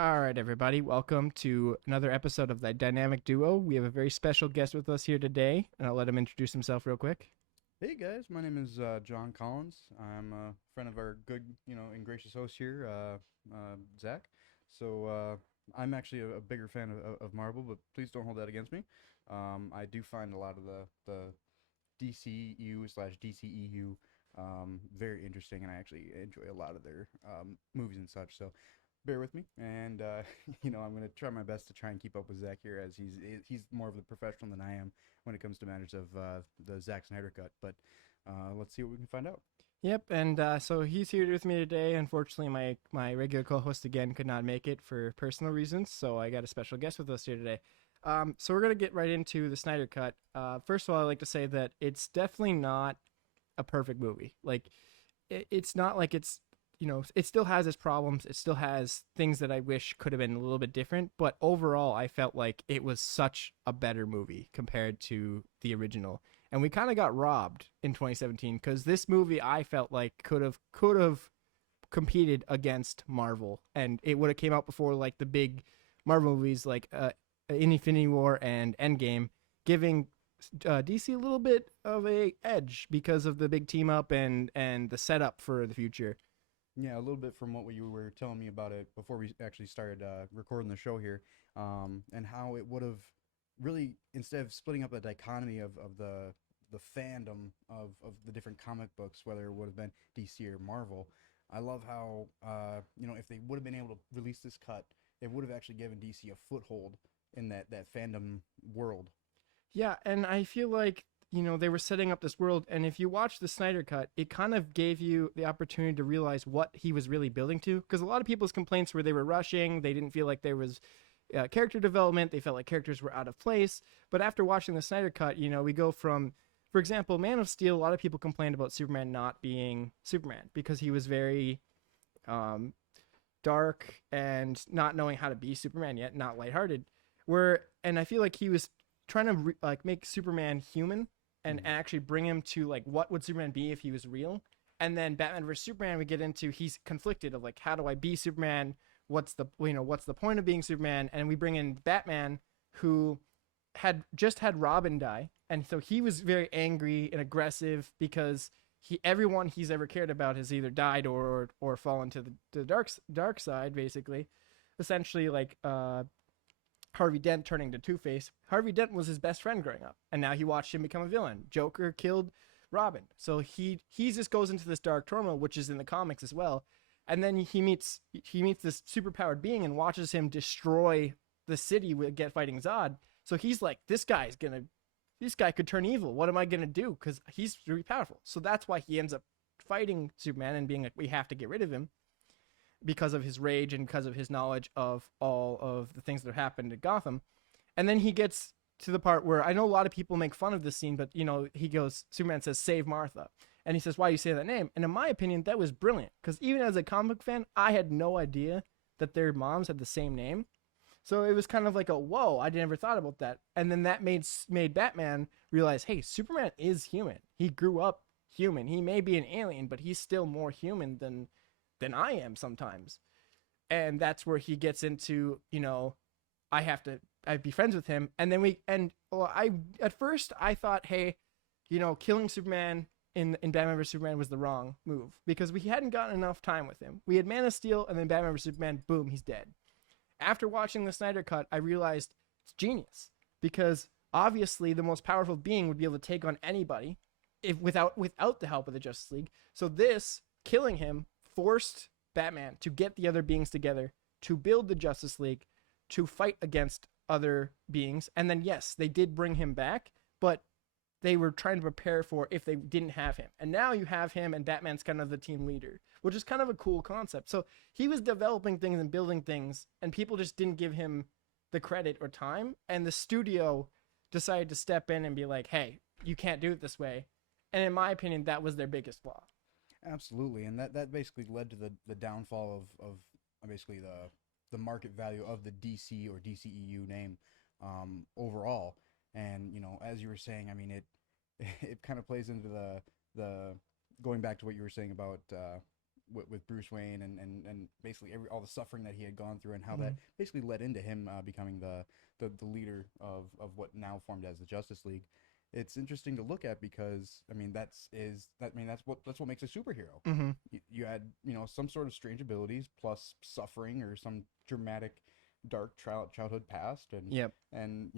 All right, everybody, welcome to another episode of the Dynamic Duo. We have a very special guest with us here today, and I'll let him introduce himself real quick. Hey guys, my name is John Collins. I'm a friend of our good, and gracious host here, Zach. I'm actually a bigger fan of Marvel, but please don't hold that against me. I do find a lot of the DCU slash DCEU very interesting, and I actually enjoy a lot of their movies and such. So bear with me, and I'm gonna try my best to try and keep up with Zach here, as he's more of the professional than I am when it comes to matters of the Zack Snyder cut. But let's see what we can find out. Yep, and so he's here with me today. Unfortunately, my regular co-host again could not make it for personal reasons, so I got a special guest with us here today. So we're gonna get right into the Snyder cut. First of all, I'd like to say that it's definitely not a perfect movie. Like, it's not like it still has its problems. It still has things that I wish could have been a little bit different. But overall, I felt like it was such a better movie compared to the original. And we kind of got robbed in 2017 because this movie I felt like could have competed against Marvel, and it would have came out before like the big Marvel movies like Infinity War and Endgame, giving DC a little bit of a edge because of the big team up and the setup for the future. Yeah, a little bit from what you were telling me about it before we actually started recording the show here, and how it would have really, instead of splitting up a dichotomy of the fandom of the different comic books, whether it would have been DC or Marvel. I love how if they would have been able to release this cut, it would have actually given DC a foothold in that fandom world. Yeah, and I feel like they were setting up this world, and if you watch the Snyder cut, it kind of gave you the opportunity to realize what he was really building to. Because a lot of people's complaints were they were rushing, they didn't feel like there was character development, they felt like characters were out of place. But after watching the Snyder cut, we go from, for example, Man of Steel. A lot of people complained about Superman not being Superman because he was very um, dark and not knowing how to be Superman yet, not lighthearted. And I feel like he was trying to like make Superman human and Mm. actually bring him to like what would Superman be if he was real. And then Batman versus Superman, we get into he's conflicted of like how do I be Superman? What's the point of being Superman? And we bring in Batman, who had just had Robin die, and so he was very angry and aggressive because everyone he's ever cared about has either died or fallen to the dark side, basically. Essentially, like Harvey Dent turning to Two Face. Harvey Dent was his best friend growing up, and now he watched him become a villain. Joker killed Robin, so he just goes into this dark turmoil, which is in the comics as well. And then he meets this superpowered being and watches him destroy the city with get fighting Zod. So he's like, this guy could turn evil. What am I gonna do? Because he's really powerful. So that's why he ends up fighting Superman and being like, we have to get rid of him because of his rage and because of his knowledge of all of the things that happened at Gotham. And then he gets to the part where I know a lot of people make fun of this scene, but he goes, Superman says, "Save Martha," and he says, "Why do you say that name?" And in my opinion, that was brilliant because even as a comic fan, I had no idea that their moms had the same name. So it was kind of like a whoa, I never thought about that. And then that made Batman realize, hey, Superman is human. He grew up human. He may be an alien, but he's still more human than I am sometimes. And that's where he gets into, I'd be friends with him. And then I at first I thought, hey, killing Superman in Batman vs Superman was the wrong move because we hadn't gotten enough time with him. We had Man of Steel and then Batman vs Superman, boom, he's dead. After watching the Snyder cut, I realized it's genius because obviously the most powerful being would be able to take on anybody if without the help of the Justice League. So this killing him forced Batman to get the other beings together to build the Justice League to fight against other beings. And then yes, they did bring him back, but they were trying to prepare for if they didn't have him. And now you have him and Batman's kind of the team leader, which is kind of a cool concept. So he was developing things and building things and people just didn't give him the credit or time. And the studio decided to step in and be like, hey, you can't do it this way. And in my opinion, that was their biggest flaw. Absolutely, and that basically led to the downfall of basically the market value of the DC or DCEU name overall. And as you were saying, I mean it kind of plays into the going back to what you were saying about with Bruce Wayne and basically all the suffering that he had gone through and how that basically led into him becoming the leader of what now formed as the Justice League. It's interesting to look at because I mean that's what makes a superhero. Mm-hmm. You had some sort of strange abilities plus suffering or some dramatic dark childhood past, and Yep. and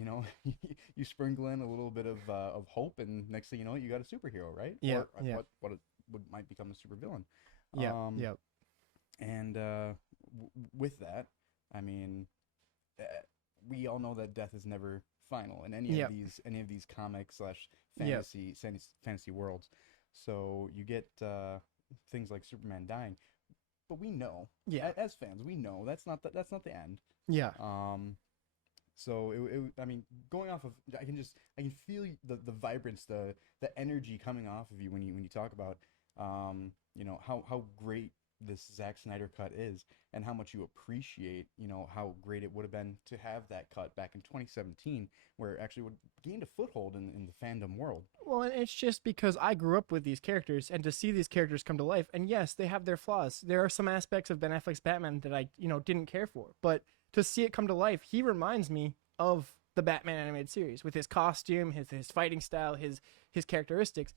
you sprinkle in a little bit of hope, and next thing you know, you got a superhero, right? Yeah. Or Yeah. what might become a supervillain. Yeah. Yep. And with that, I mean, uh, we all know that death is never final in any Yep. of these comic slash Yep. fantasy worlds. So you get things like Superman dying, but we know, Yeah. as fans, we know that's not the end. Yeah. So I mean, going off of, I can feel the vibrance, the energy coming off of you when you talk about, how great this Zack Snyder cut is, and how much you appreciate, how great it would have been to have that cut back in 2017, where it actually would gained a foothold in the fandom world. Well, and it's just because I grew up with these characters, and to see these characters come to life, and yes, they have their flaws. There are some aspects of Ben Affleck's Batman that I, didn't care for, but to see it come to life, he reminds me of the Batman animated series with his costume, his fighting style, his characteristics.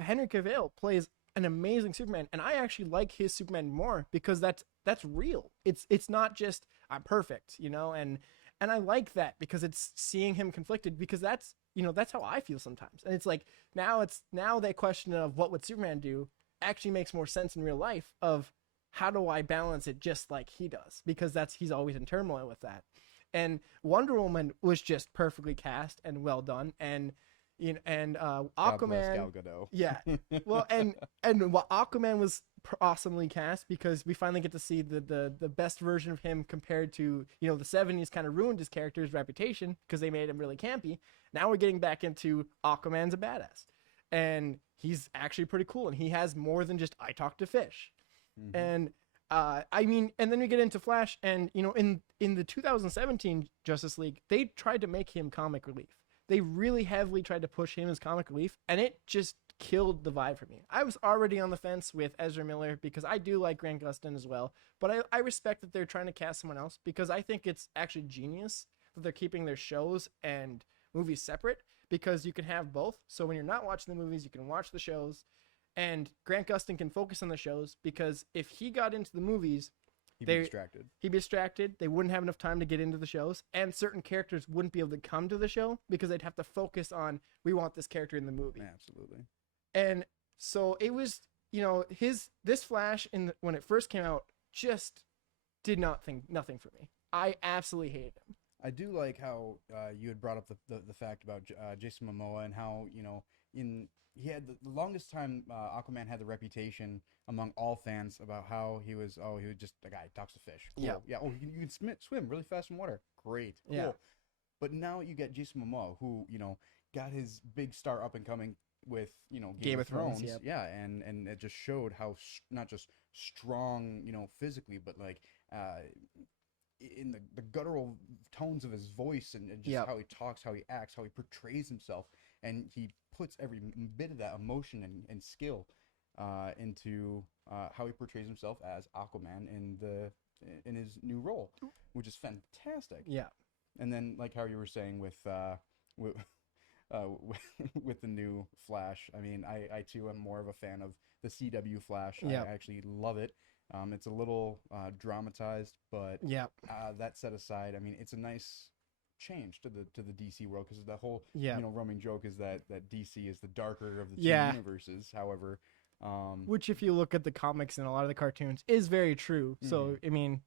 Henry Cavill plays an amazing Superman, and I actually like his Superman more because that's real. It's not just I'm perfect, and I like that because it's seeing him conflicted, because that's how I feel sometimes. And it's like now that question of what would Superman do actually makes more sense in real life, of how do I balance it just like he does, because he's always in turmoil with that. And Wonder Woman was just perfectly cast and well done, and God bless Aquaman. Gal Gadot. Yeah, well, and Aquaman was awesomely cast, because we finally get to see the best version of him compared to the 70s kind of ruined his character's reputation because they made him really campy. Now we're getting back into Aquaman's a badass, and he's actually pretty cool, and he has more than just I talk to fish. Mm-hmm. And I mean, and then we get into Flash, and in the 2017 Justice League, they tried to make him comic relief. They really heavily tried to push him as comic relief, and it just killed the vibe for me. I was already on the fence with Ezra Miller because I do like Grant Gustin as well, but I respect that they're trying to cast someone else, because I think it's actually genius that they're keeping their shows and movies separate, because you can have both. So when you're not watching the movies, you can watch the shows, and Grant Gustin can focus on the shows, because if he got into the movies, He'd be distracted. He'd be distracted. They wouldn't have enough time to get into the shows, and certain characters wouldn't be able to come to the show because they'd have to focus on, we want this character in the movie. Absolutely. And so it was, this Flash when it first came out just did nothing for me. I absolutely hated him. I do like how you had brought up the fact about Jason Momoa, and how he had the longest time, Aquaman had the reputation among all fans about how he was just a guy who talks to fish. Cool. Yeah. Oh, you can swim really fast in water. Great. Cool. Yeah. But now you get Jason Momoa, who got his big star up and coming with Game of Thrones. Yep. Yeah, and it just showed how not just strong physically, but like in the guttural tones of his voice, and just Yep. how he talks, how he acts, how he portrays himself, and he puts every bit of that emotion and skill into how he portrays himself as Aquaman in his new role, which is fantastic. Yeah. And then, like how you were saying with with the new Flash, I mean, I too am more of a fan of the CW Flash. Yeah. I actually love it. It's a little dramatized, but Yeah. that set aside, I mean, it's a nice change to the DC world, because the whole Yeah. roaming joke is that DC is the darker of the two Yeah. universes. However, Which, if you look at the comics and a lot of the cartoons, is very true. So I mean,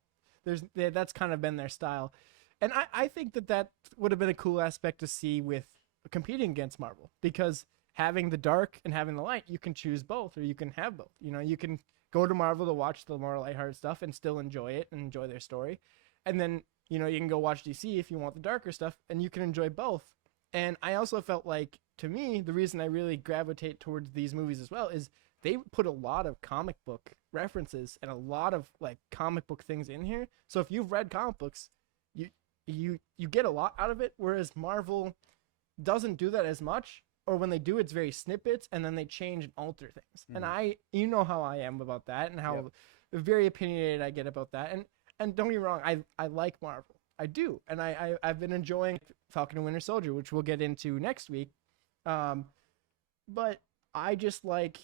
that's kind of been their style, and I think that would have been a cool aspect to see with competing against Marvel, because having the dark and having the light, you can choose both, or you can have both. You can go to Marvel to watch the more lighthearted stuff and still enjoy it and enjoy their story, and then you can go watch DC if you want the darker stuff, and you can enjoy both. And I also felt like, to me, the reason I really gravitate towards these movies as well is they put a lot of comic book references and a lot of like comic book things in here. So if you've read comic books, you get a lot out of it, whereas Marvel doesn't do that as much, or when they do, it's very snippets, and then they change and alter things. And you know how I am about that, and how very opinionated I get about that. And don't get me wrong, I like Marvel. I do. And I've been enjoying Falcon and Winter Soldier, which we'll get into next week. But I just like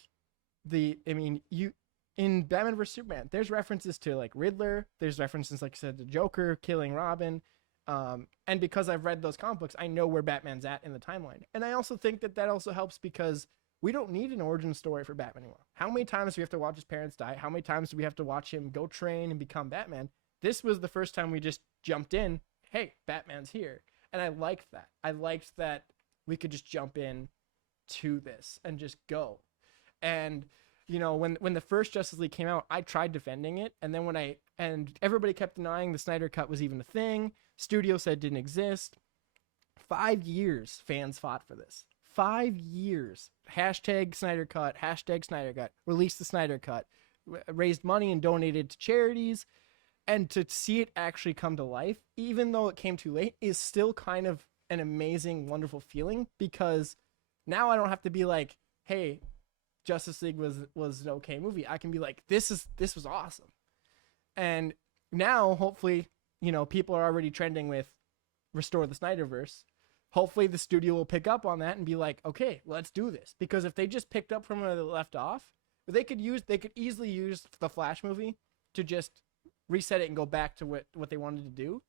in Batman vs Superman, there's references to like Riddler. There's references, like I said, to Joker killing Robin. And because I've read those comic books, I know where Batman's at in the timeline. And I also think that also helps because we don't need an origin story for Batman anymore. How many times do we have to watch his parents die? How many times do we have to watch him go train and become Batman? This was the first time we just jumped in. Hey, Batman's here. And I liked that. I liked that we could just jump in to this and just go. And when the first Justice League came out, I tried defending it, and then and everybody kept denying the Snyder Cut was even a thing. Studio said it didn't exist. 5 years fans fought for this. 5 years. Hashtag Snyder Cut. Hashtag Snyder Cut. Release the Snyder Cut. Raised money and donated to charities. And to see it actually come to life, even though it came too late, is still kind of an amazing, wonderful feeling, because now I don't have to be like, hey, Justice League was an okay movie. I can be like, this was awesome. And now, hopefully, people are already trending with restore the Snyderverse. Hopefully the studio will pick up on that and be like, okay, let's do this. Because if they just picked up from where they left off, they could easily use the Flash movie to just reset it and go back to what they wanted to do,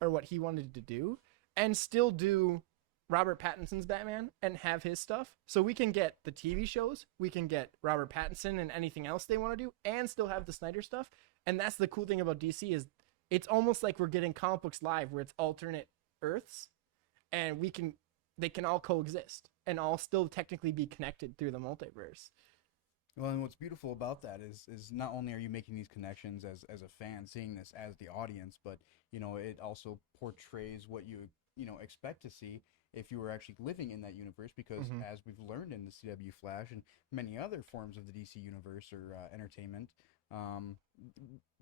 or what he wanted to do, and still do Robert Pattinson's Batman and have his stuff. So we can get the TV shows, we can get Robert Pattinson and anything else they want to do, and still have the Snyder stuff. And that's the cool thing about DC, is it's almost like we're getting comic books live, where it's alternate Earths, and they can all coexist and all still technically be connected through the multiverse. Well, and what's beautiful about that is not only are you making these connections as a fan, seeing this as the audience, but it also portrays what you expect to see if you were actually living in that universe, because as we've learned in the CW Flash and many other forms of the DC universe or entertainment,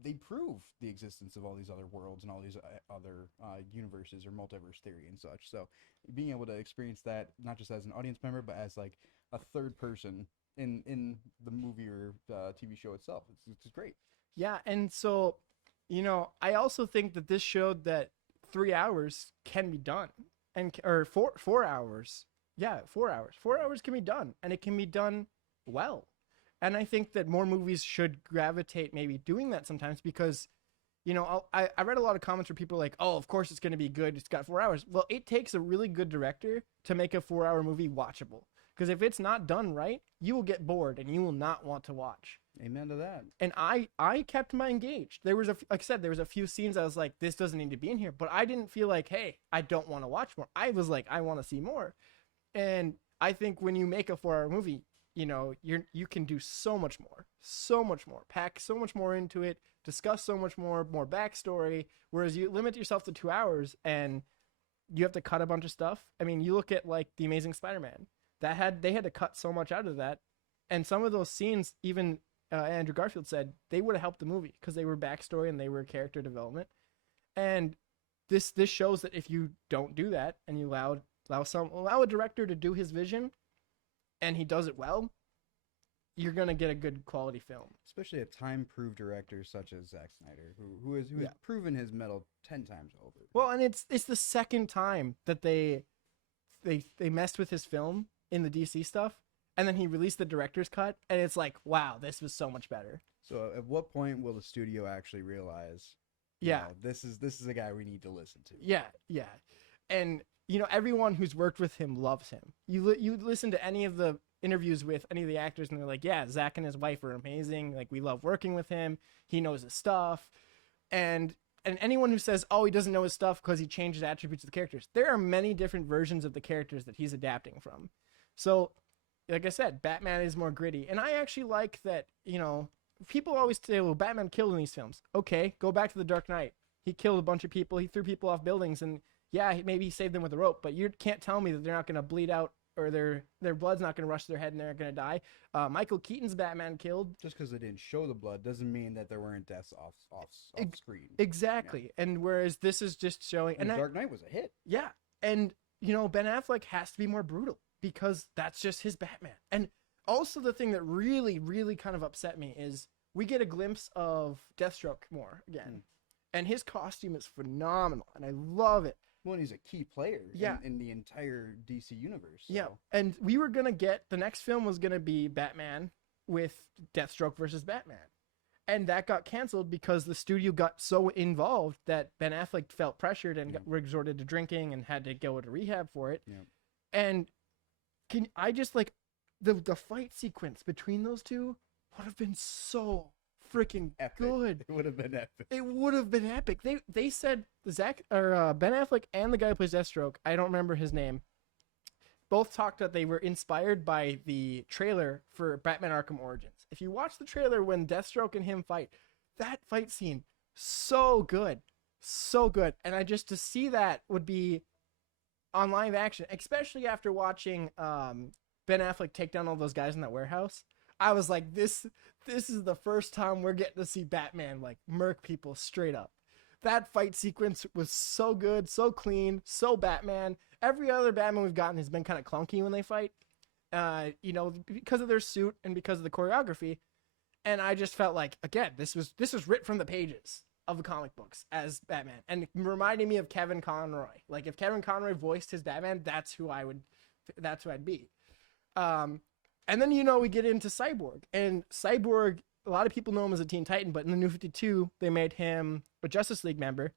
they prove the existence of all these other worlds and all these other universes or multiverse theory and such. So being able to experience that not just as an audience member, but as like a third person in the movie or TV show itself, it's great. Yeah, and so I also think that this showed that 3 hours can be done, or 4 hours. Yeah, 4 hours. 4 hours can be done, and it can be done well. And I think that more movies should gravitate maybe doing that sometimes, because I read a lot of comments where people are like, oh, of course it's going to be good, it's got 4 hours. Well, it takes a really good director to make a 4-hour movie watchable. Because if it's not done right, you will get bored and you will not want to watch. Amen to that. And I kept my engaged. There was like I said, there was a few scenes I was like, this doesn't need to be in here. But I didn't feel like, hey, I don't want to watch more. I was like, I want to see more. And I think when you make a 4-hour movie, you can do so much more, pack so much more into it, discuss so much more backstory. Whereas you limit yourself to 2 hours and you have to cut a bunch of stuff. I mean, you look at like The Amazing Spider-Man. They had to cut so much out of that, and some of those scenes, even Andrew Garfield said, they would have helped the movie because they were backstory and they were character development. And this shows that if you don't do that and you allow a director to do his vision, and he does it well, you're gonna get a good quality film. Especially a time-proved director such as Zack Snyder, who has proven his mettle 10 times over. Well, and it's the second time that they messed with his film in the DC stuff, and then he released the director's cut, and it's like, wow, this was so much better. So at what point will the studio actually realize, this is a guy we need to listen to? Yeah. And everyone who's worked with him loves him. You listen to any of the interviews with any of the actors, and they're like, yeah, Zach and his wife are amazing. Like, we love working with him. He knows his stuff. And anyone who says, oh, he doesn't know his stuff because he changes attributes of the characters, there are many different versions of the characters that he's adapting from. So, like I said, Batman is more gritty. And I actually like that, people always say, well, Batman killed in these films. Okay, go back to The Dark Knight. He killed a bunch of people. He threw people off buildings. And yeah, maybe he saved them with a rope. But you can't tell me that they're not going to bleed out, or their blood's not going to rush to their head and they're going to die. Michael Keaton's Batman killed. Just because they didn't show the blood doesn't mean that there weren't deaths off screen. Exactly. Yeah. And whereas this is just showing... And Dark Knight was a hit. Yeah. And, Ben Affleck has to be more brutal. because that's just his Batman. And also the thing that really, really kind of upset me is we get a glimpse of Deathstroke more again. And his costume is phenomenal, and I love it. Well, he's a key player Yeah. in the entire DC universe. So. Yeah, and we were gonna get the next film was gonna be Batman with Deathstroke versus Batman, and that got canceled because the studio got so involved that Ben Affleck felt pressured and got resorted to drinking and had to go to rehab for it. Yeah. And can I just like the fight sequence between those two would have been so freaking Epic. good. It would have been epic. It would have been epic. They said Ben Affleck and the guy who plays Deathstroke, I don't remember his name, both talked that they were inspired by the trailer for Batman Arkham Origins. If you watch the trailer when Deathstroke and him fight, that fight scene, so good. So good. And I just to see that would be on live action, especially after watching Ben Affleck take down all those guys in that warehouse. I was like, this is the first time we're getting to see Batman like murk people straight up. That fight sequence was so good, so clean, so Batman. Every other Batman we've gotten has been kind of clunky when they fight, because of their suit and because of the choreography. And I just felt like, again, this was written from the pages of the comic books as Batman, and it reminded me of Kevin Conroy. Like if Kevin Conroy voiced his Batman, that's who I'd be. And then, we get into Cyborg. And Cyborg, a lot of people know him as a Teen Titan, but in the New 52, they made him a Justice League member.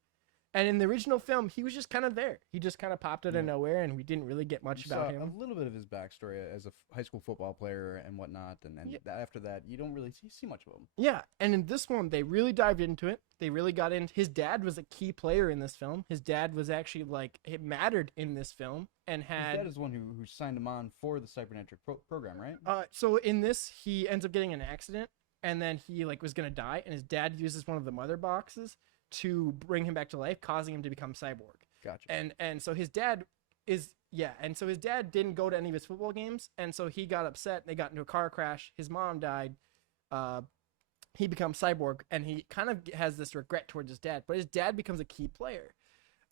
And in the original film, he was just kind of there. He just kind of popped out of nowhere, and we didn't really get much about him. A little bit of his backstory as a high school football player and whatnot. And after that, you don't really see much of him. Yeah, and in this one, they really dived into it. They really got into his dad was a key player in this film. His dad was actually, it mattered in this film. And His dad is the one who signed him on for the cybernetic program, right? So in this, he ends up getting an accident, and then he was gonna die, and his dad uses one of the mother boxes to bring him back to life, causing him to become cyborg. Gotcha. And so his dad so his dad didn't go to any of his football games, and so he got upset. They got into a car crash. His mom died. He becomes cyborg, and he kind of has this regret towards his dad, but his dad becomes a key player.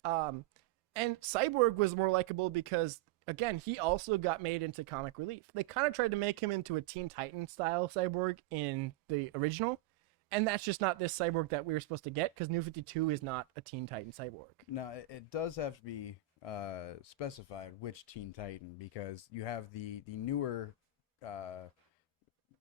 And Cyborg was more likable because, again, he also got made into comic relief. They kind of tried to make him into a Teen Titan style Cyborg in the original, and that's just not this Cyborg that we were supposed to get, because New 52 is not a Teen Titan Cyborg. Now, it does have to be specified which Teen Titan, because you have the newer,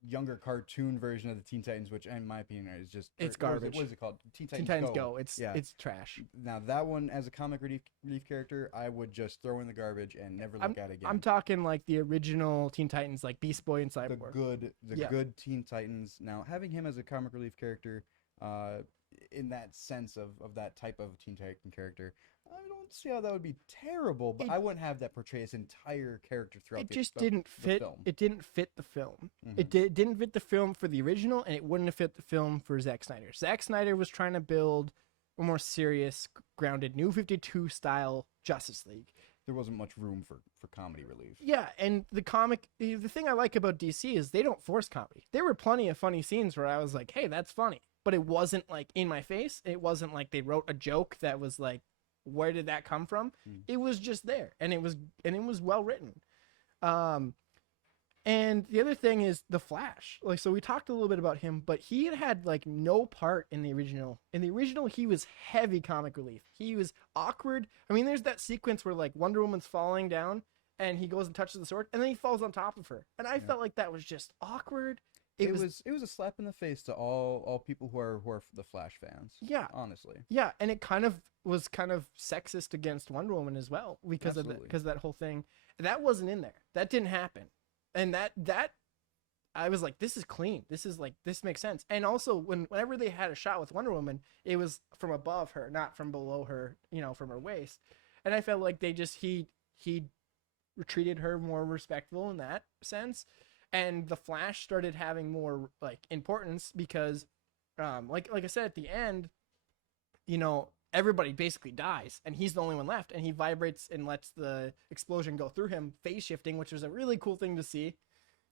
younger cartoon version of the Teen Titans, which, in my opinion, is just... It's garbage. What is it called? Teen Teen Titans Titans Go. It's trash. Now, that one, as a comic relief character, I would just throw in the garbage and never look at it again. I'm talking like the original Teen Titans, like Beast Boy and Cyborg. Good Teen Titans. Now, having him as a comic relief character, in that sense of that type of Teen Titan character, I don't see how that would be terrible, but I wouldn't have that portray his entire character throughout it just didn't fit. Film. It didn't fit the film. Mm-hmm. It didn't fit the film for the original, and it wouldn't have fit the film for Zack Snyder. Zack Snyder was trying to build a more serious, grounded, New 52 style Justice League. There wasn't much room for comedy relief. Yeah, and the thing I like about DC is they don't force comedy. There were plenty of funny scenes where I was like, hey, that's funny. But it wasn't like in my face. It wasn't like they wrote a joke that was like, where did that come from? It was just there, and it was well written. And the other thing is the Flash. So we talked a little bit about him, but he had no part in the original. In the original, he was heavy comic relief. He was awkward. I mean, there's that sequence where Wonder Woman's falling down, and he goes and touches the sword, and then he falls on top of her. And I felt like that was just awkward. It was a slap in the face to all people who are the Flash fans. Yeah, honestly. Yeah, and it was sexist against Wonder Woman as well because of that whole thing. That wasn't in there. That didn't happen, and that I was like, this is clean. This makes sense. And also, whenever they had a shot with Wonder Woman, it was from above her, not from below her. From her waist. And I felt like he treated her more respectful in that sense. And the Flash started having more importance because, like I said at the end, everybody basically dies, and he's the only one left, and he vibrates and lets the explosion go through him, phase shifting, which was a really cool thing to see,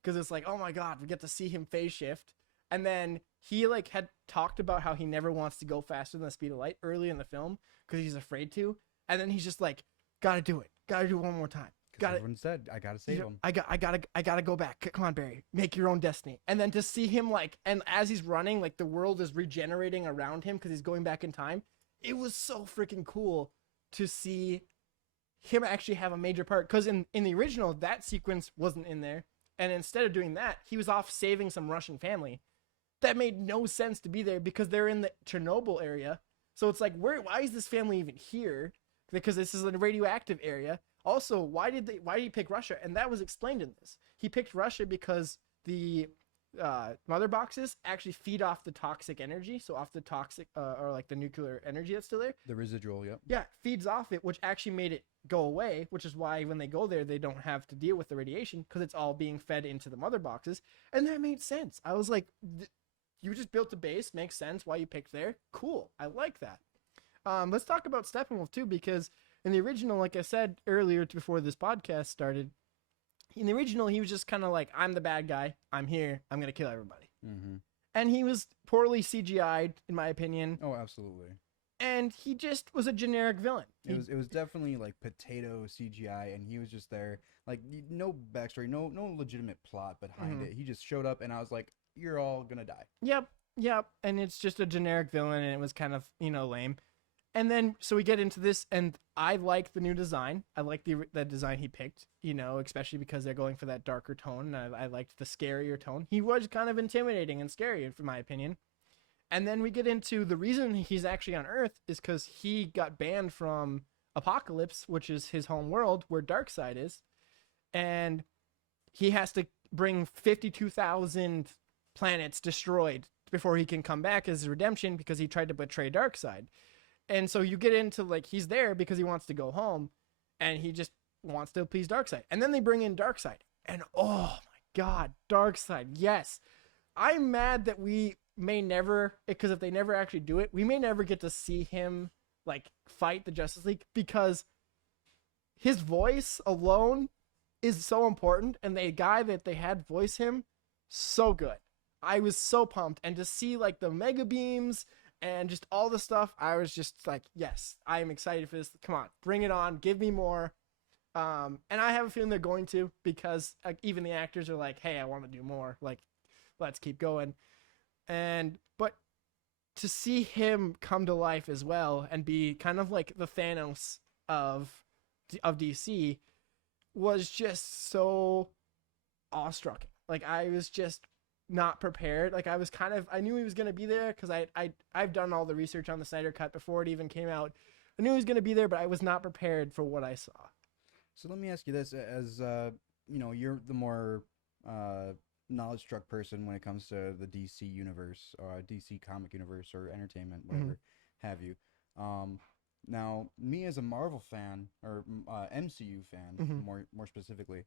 because it's like, oh my god, we get to see him phase shift. And then he had talked about how he never wants to go faster than the speed of light early in the film because he's afraid to, and then he's just like, gotta do it one more time. Gotta, everyone said I gotta save him. I gotta go back. Come on, Barry, make your own destiny. And then to see him like, and as he's running, like the world is regenerating around him because he's going back in time. It was so freaking cool to see him actually have a major part. Because in the original, that sequence wasn't in there, and instead of doing that, he was off saving some Russian family. That made no sense to be there because they're in the Chernobyl area. So it's like, why is this family even here? Because this is a radioactive area. Also, why did he pick Russia? And that was explained in this. He picked Russia because the mother boxes actually feed off the toxic energy, so off the toxic or like the nuclear energy that's still there. The residual, yep. Yeah, feeds off it, which actually made it go away, which is why when they go there, they don't have to deal with the radiation because it's all being fed into the mother boxes. And that made sense. I was like, you just built a base, makes sense why you picked there. Cool, I like that. Let's talk about Steppenwolf too, because in the original, like I said earlier before this podcast started, in the original, he was just kind of like, I'm the bad guy. I'm here. I'm going to kill everybody. Mm-hmm. And he was poorly CGI'd, in my opinion. Oh, absolutely. And he just was a generic villain. It was definitely like potato CGI, and he was just there. Like, no backstory, no legitimate plot behind it. He just showed up, and I was like, you're all going to die. Yep. And it's just a generic villain, and it was kind of, lame. And then, so we get into this, and I like the new design. I like the design he picked, especially because they're going for that darker tone. And I liked the scarier tone. He was kind of intimidating and scary, in my opinion. And then we get into the reason he's actually on Earth is because he got banned from Apocalypse, which is his home world, where Darkseid is. And he has to bring 52,000 planets destroyed before he can come back as redemption because he tried to betray Darkseid. And so you get into like he's there because he wants to go home and he just wants to please Darkseid. And then they bring in Darkseid. And oh my god, Darkseid. Yes. I'm mad that we may never, because if they never actually do it, we may never get to see him like fight the Justice League because his voice alone is so important, and the guy that they had voice him, so good. I was so pumped, and to see like the mega beams and just all the stuff, I was just like, yes, I am excited for this. Come on, bring it on, give me more. And I have a feeling they're going to, because like, even the actors are like, hey, I want to do more. Like, let's keep going. But to see him come to life as well and be kind of like the Thanos of DC was just so awestruck. Like, I was just not prepared. Like, I knew he was going to be there because I've done all the research on the Snyder Cut before it even came out. I knew he was going to be there, but I was not prepared for what I saw. So let me ask you this, as you're the more knowledge-struck person when it comes to the DC universe, or DC comic universe, or entertainment, whatever have you. Now, me as a Marvel fan, or MCU fan, more specifically,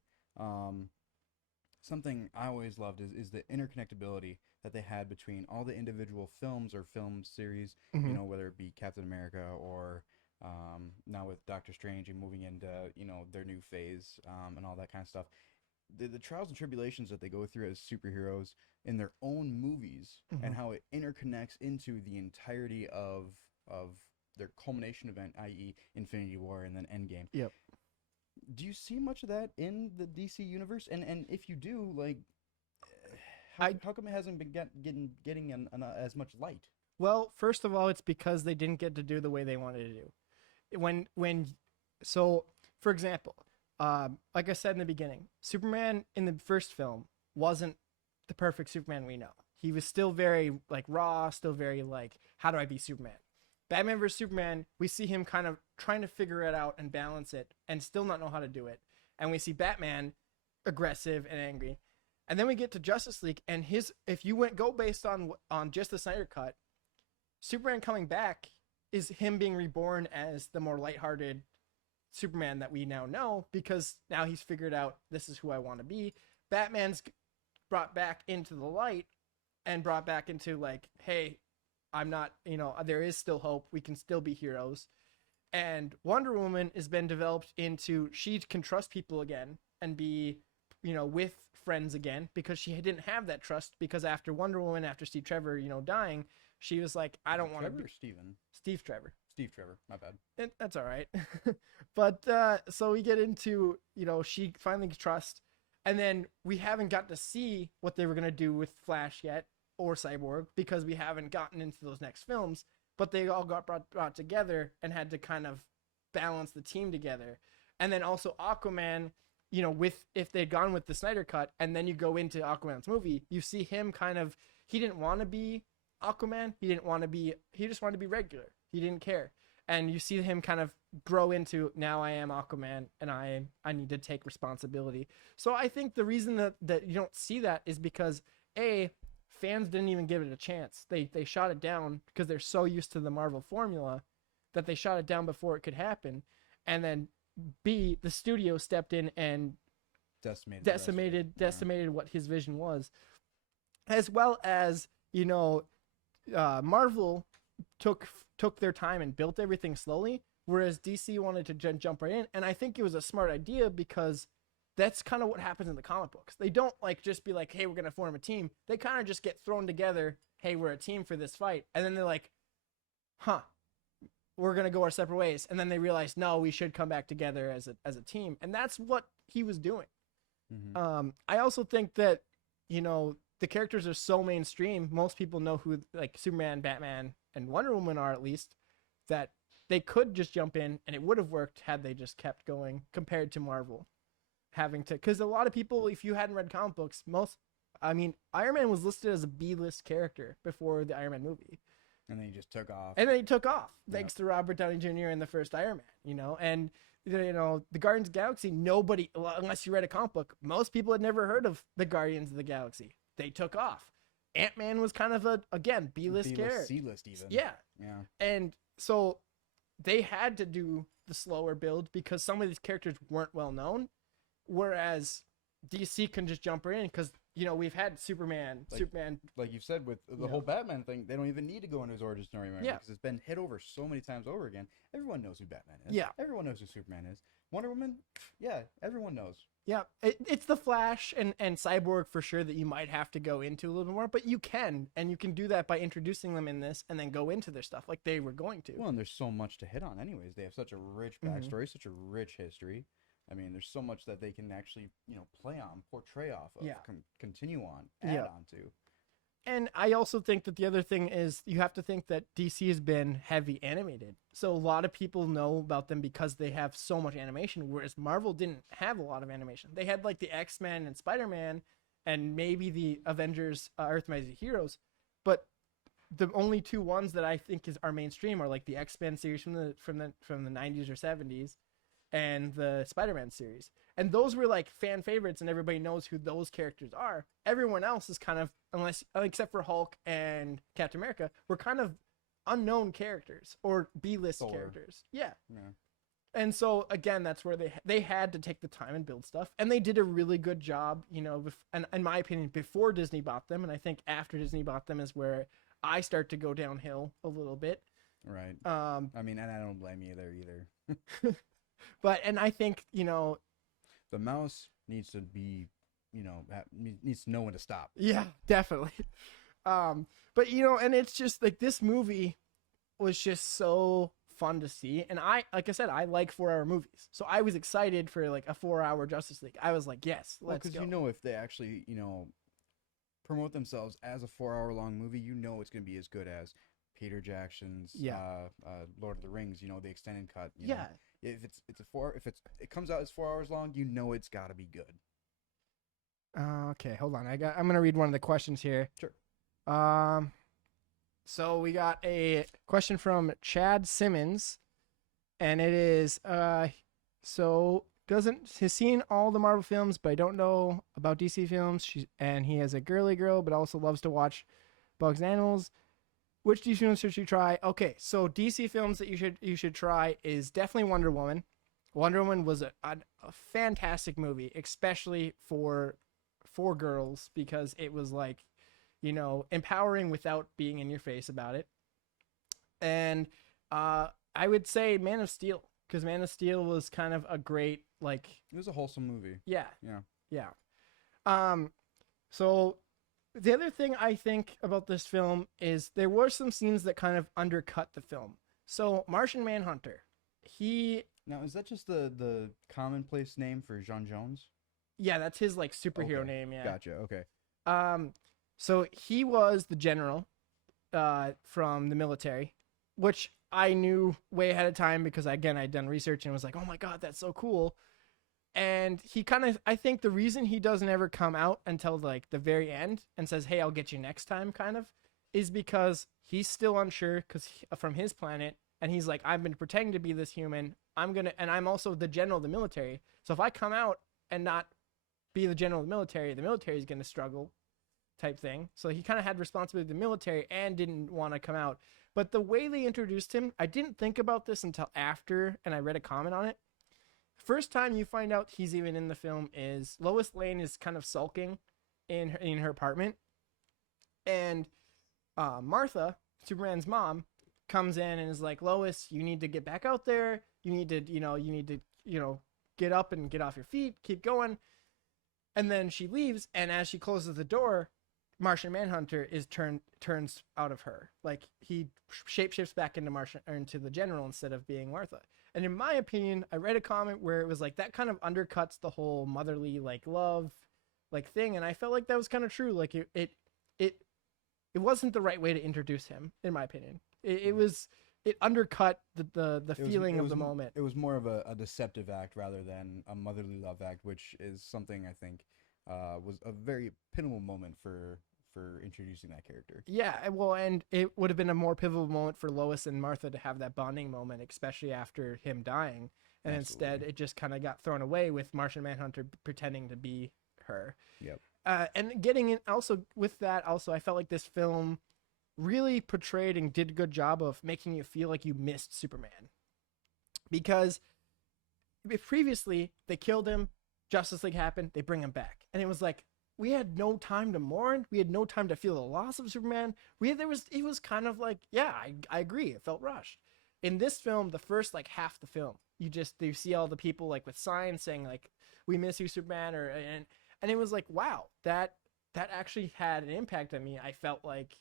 something I always loved is the interconnectability that they had between all the individual films or film series, whether it be Captain America or now with Doctor Strange and moving into their new phase and all that kind of stuff. The trials and tribulations that they go through as superheroes in their own movies and how it interconnects into the entirety of their culmination event, i.e. Infinity War and then Endgame. Yep. Do you see much of that in the DC universe? And if you do, like, how come it hasn't been getting as much light? Well, first of all, it's because they didn't get to do the way they wanted to do. So, for example, like I said in the beginning, Superman in the first film wasn't the perfect Superman we know. He was still very like raw, still very like, how do I be Superman? Batman vs. Superman, we see him kind of trying to figure it out and balance it and still not know how to do it. And we see Batman aggressive and angry. And then we get to Justice League, and if you go based on just the Snyder Cut, Superman coming back is him being reborn as the more lighthearted Superman that we now know, because now he's figured out this is who I want to be. Batman's brought back into the light and brought back into like, hey, I'm not, there is still hope. We can still be heroes. And Wonder Woman has been developed into, she can trust people again and be, with friends again, because she didn't have that trust, because after Wonder Woman, after Steve Trevor, dying, She was like, I don't want to Trevor be or Steven? Steve Trevor. Steve Trevor. My bad. That's all right. But so we get into, she finally trusts, and then we haven't got to see what they were gonna do with Flash yet or Cyborg because we haven't gotten into those next films. But they all got brought together and had to kind of balance the team together. And then also Aquaman, with if they'd gone with the Snyder cut, and then you go into Aquaman's movie, you see him kind of, he didn't want to be Aquaman. He just wanted to be regular. He didn't care. And you see him kind of grow into, now I am Aquaman and I need to take responsibility. So I think the reason that you don't see that is because fans didn't even give it a chance. They shot it down because they're so used to the Marvel formula that they shot it down before it could happen. And then B, the studio stepped in and decimated what his vision was. As well as, Marvel took their time and built everything slowly, whereas DC wanted to jump right in. And I think it was a smart idea because that's kind of what happens in the comic books. They don't just be like, hey, we're going to form a team. They kind of just get thrown together. Hey, we're a team for this fight. And then they're like, we're going to go our separate ways. And then they realize, no, we should come back together as a team. And that's what he was doing. Mm-hmm. I also think that, the characters are so mainstream. Most people know who Superman, Batman, and Wonder Woman are, at least, that they could just jump in and it would have worked had they just kept going, compared to Marvel having to, because a lot of people, if you hadn't read comic books, Iron Man was listed as a B-list character before the Iron Man movie. And then he just took off. Thanks to Robert Downey Jr. in the first Iron Man, and the Guardians of the Galaxy, nobody, unless you read a comic book, most people had never heard of the Guardians of the Galaxy. They took off. Ant-Man was kind of again, B-list character. C-list even. Yeah. Yeah. And so they had to do the slower build because some of these characters weren't well known, whereas DC can just jump right in because, we've had Superman. Like you've said with the whole Batman thing, they don't even need to go into his origin story anymore because it's been hit over so many times over again. Everyone knows who Batman is. Yeah. Everyone knows who Superman is. Wonder Woman, yeah, everyone knows. Yeah, it's the Flash and Cyborg for sure that you might have to go into a little more, but you can do that by introducing them in this and then go into their stuff like they were going to. Well, and there's so much to hit on anyways. They have such a rich backstory, such a rich history. I mean, there's so much that they can actually, play on, portray off of, continue on, add on to. And I also think that the other thing is you have to think that DC has been heavy animated. So a lot of people know about them because they have so much animation, whereas Marvel didn't have a lot of animation. They had the X-Men and Spider-Man and maybe the Avengers, Earth Mighty Heroes. But the only two ones that I think are mainstream are the X-Men series from the 90s or 70s and the Spider-Man series. And those were fan favorites and everybody knows who those characters are. Everyone else is kind of, except for Hulk and Captain America, were kind of unknown characters or B-list characters. Yeah. And so again, that's where they had to take the time and build stuff, and they did a really good job, and in my opinion, before Disney bought them. And I think after Disney bought them is where I start to go downhill a little bit. Right. And I don't blame you there either. But I think, the mouse needs to be, needs to know when to stop. Yeah, definitely. But and it's just this movie was just so fun to see, and like I said, I like 4-hour movies, so I was excited for a 4-hour Justice League. I was like, yes, let's go. Because if they actually promote themselves as a 4-hour long movie, it's going to be as good as Peter Jackson's Lord of the Rings, the extended cut. You know? If it comes out as 4 hours long, it's got to be good. Okay, hold on. I'm gonna read one of the questions here. Sure. So we got a question from Chad Simmons, and it is he's seen all the Marvel films, but I don't know about DC films. And he has a girly girl, but also loves to watch bugs and animals. Which DC films should you try? Okay, so DC films that you should try is definitely Wonder Woman. Wonder Woman was a fantastic movie, especially for girls, because it was empowering without being in your face about it. And I would say Man of Steel, because Man of Steel was kind of a great it was a wholesome movie. Yeah. Yeah. So the other thing I think about this film is there were some scenes that kind of undercut the film. So Martian Manhunter, he Now, is that just the commonplace name for John Jones? yeah, that's his like superhero Okay, name, yeah. gotcha. Okay. Um, so he was the general, from the military, which I knew way ahead of time because again I'd done research and was like, oh my god, that's so cool. And he kind of, I think the reason he doesn't ever come out until like the very end and says, hey, I'll get you next time, kind of, is because he's still unsure because from his planet, and he's like, I've been pretending to be this human. And I'm also the general of the military. So if I come out and not be the general of the military is gonna struggle, type thing. So he kind of had responsibility to the military and didn't want to come out. But the way they introduced him, I didn't think about this until after, and I read a comment on it. First time you find out he's even in the film is Lois Lane is kind of sulking in her apartment, and Martha, Superman's mom, comes in and is like, Lois, you need to get back out there. You need to, get up and get off your feet, keep going. And then she leaves, and as she closes the door, Martian Manhunter is turns out of her. Like he shapeshifts back into Martian or into the general instead of being Martha. And in my opinion, I read a comment where it was like that kind of undercuts the whole motherly like love like thing, and I felt like that was kind of true. Like it wasn't the right way to introduce him, in my opinion. It undercut the feeling of the moment. It was more of a deceptive act rather than a motherly love act, which is something I think was a very pivotal moment for introducing that character. Yeah, well, and it would have been a more pivotal moment for Lois and Martha to have that bonding moment, especially after him dying. And Absolutely. instead, it just kind of got thrown away with Martian Manhunter pretending to be her. Yep. And getting in also with that, also I felt like this film really portrayed and did a good job of making you feel like you missed Superman, because previously they killed him, Justice League happened, they bring him back, and it was like we had no time to mourn, we had no time to feel the loss of Superman. It was kind of like, yeah, I agree, it felt rushed. In this film, the first like half the film, you see all the people like with signs saying like, we miss you, Superman, and it was like, wow, that actually had an impact on me. I felt like,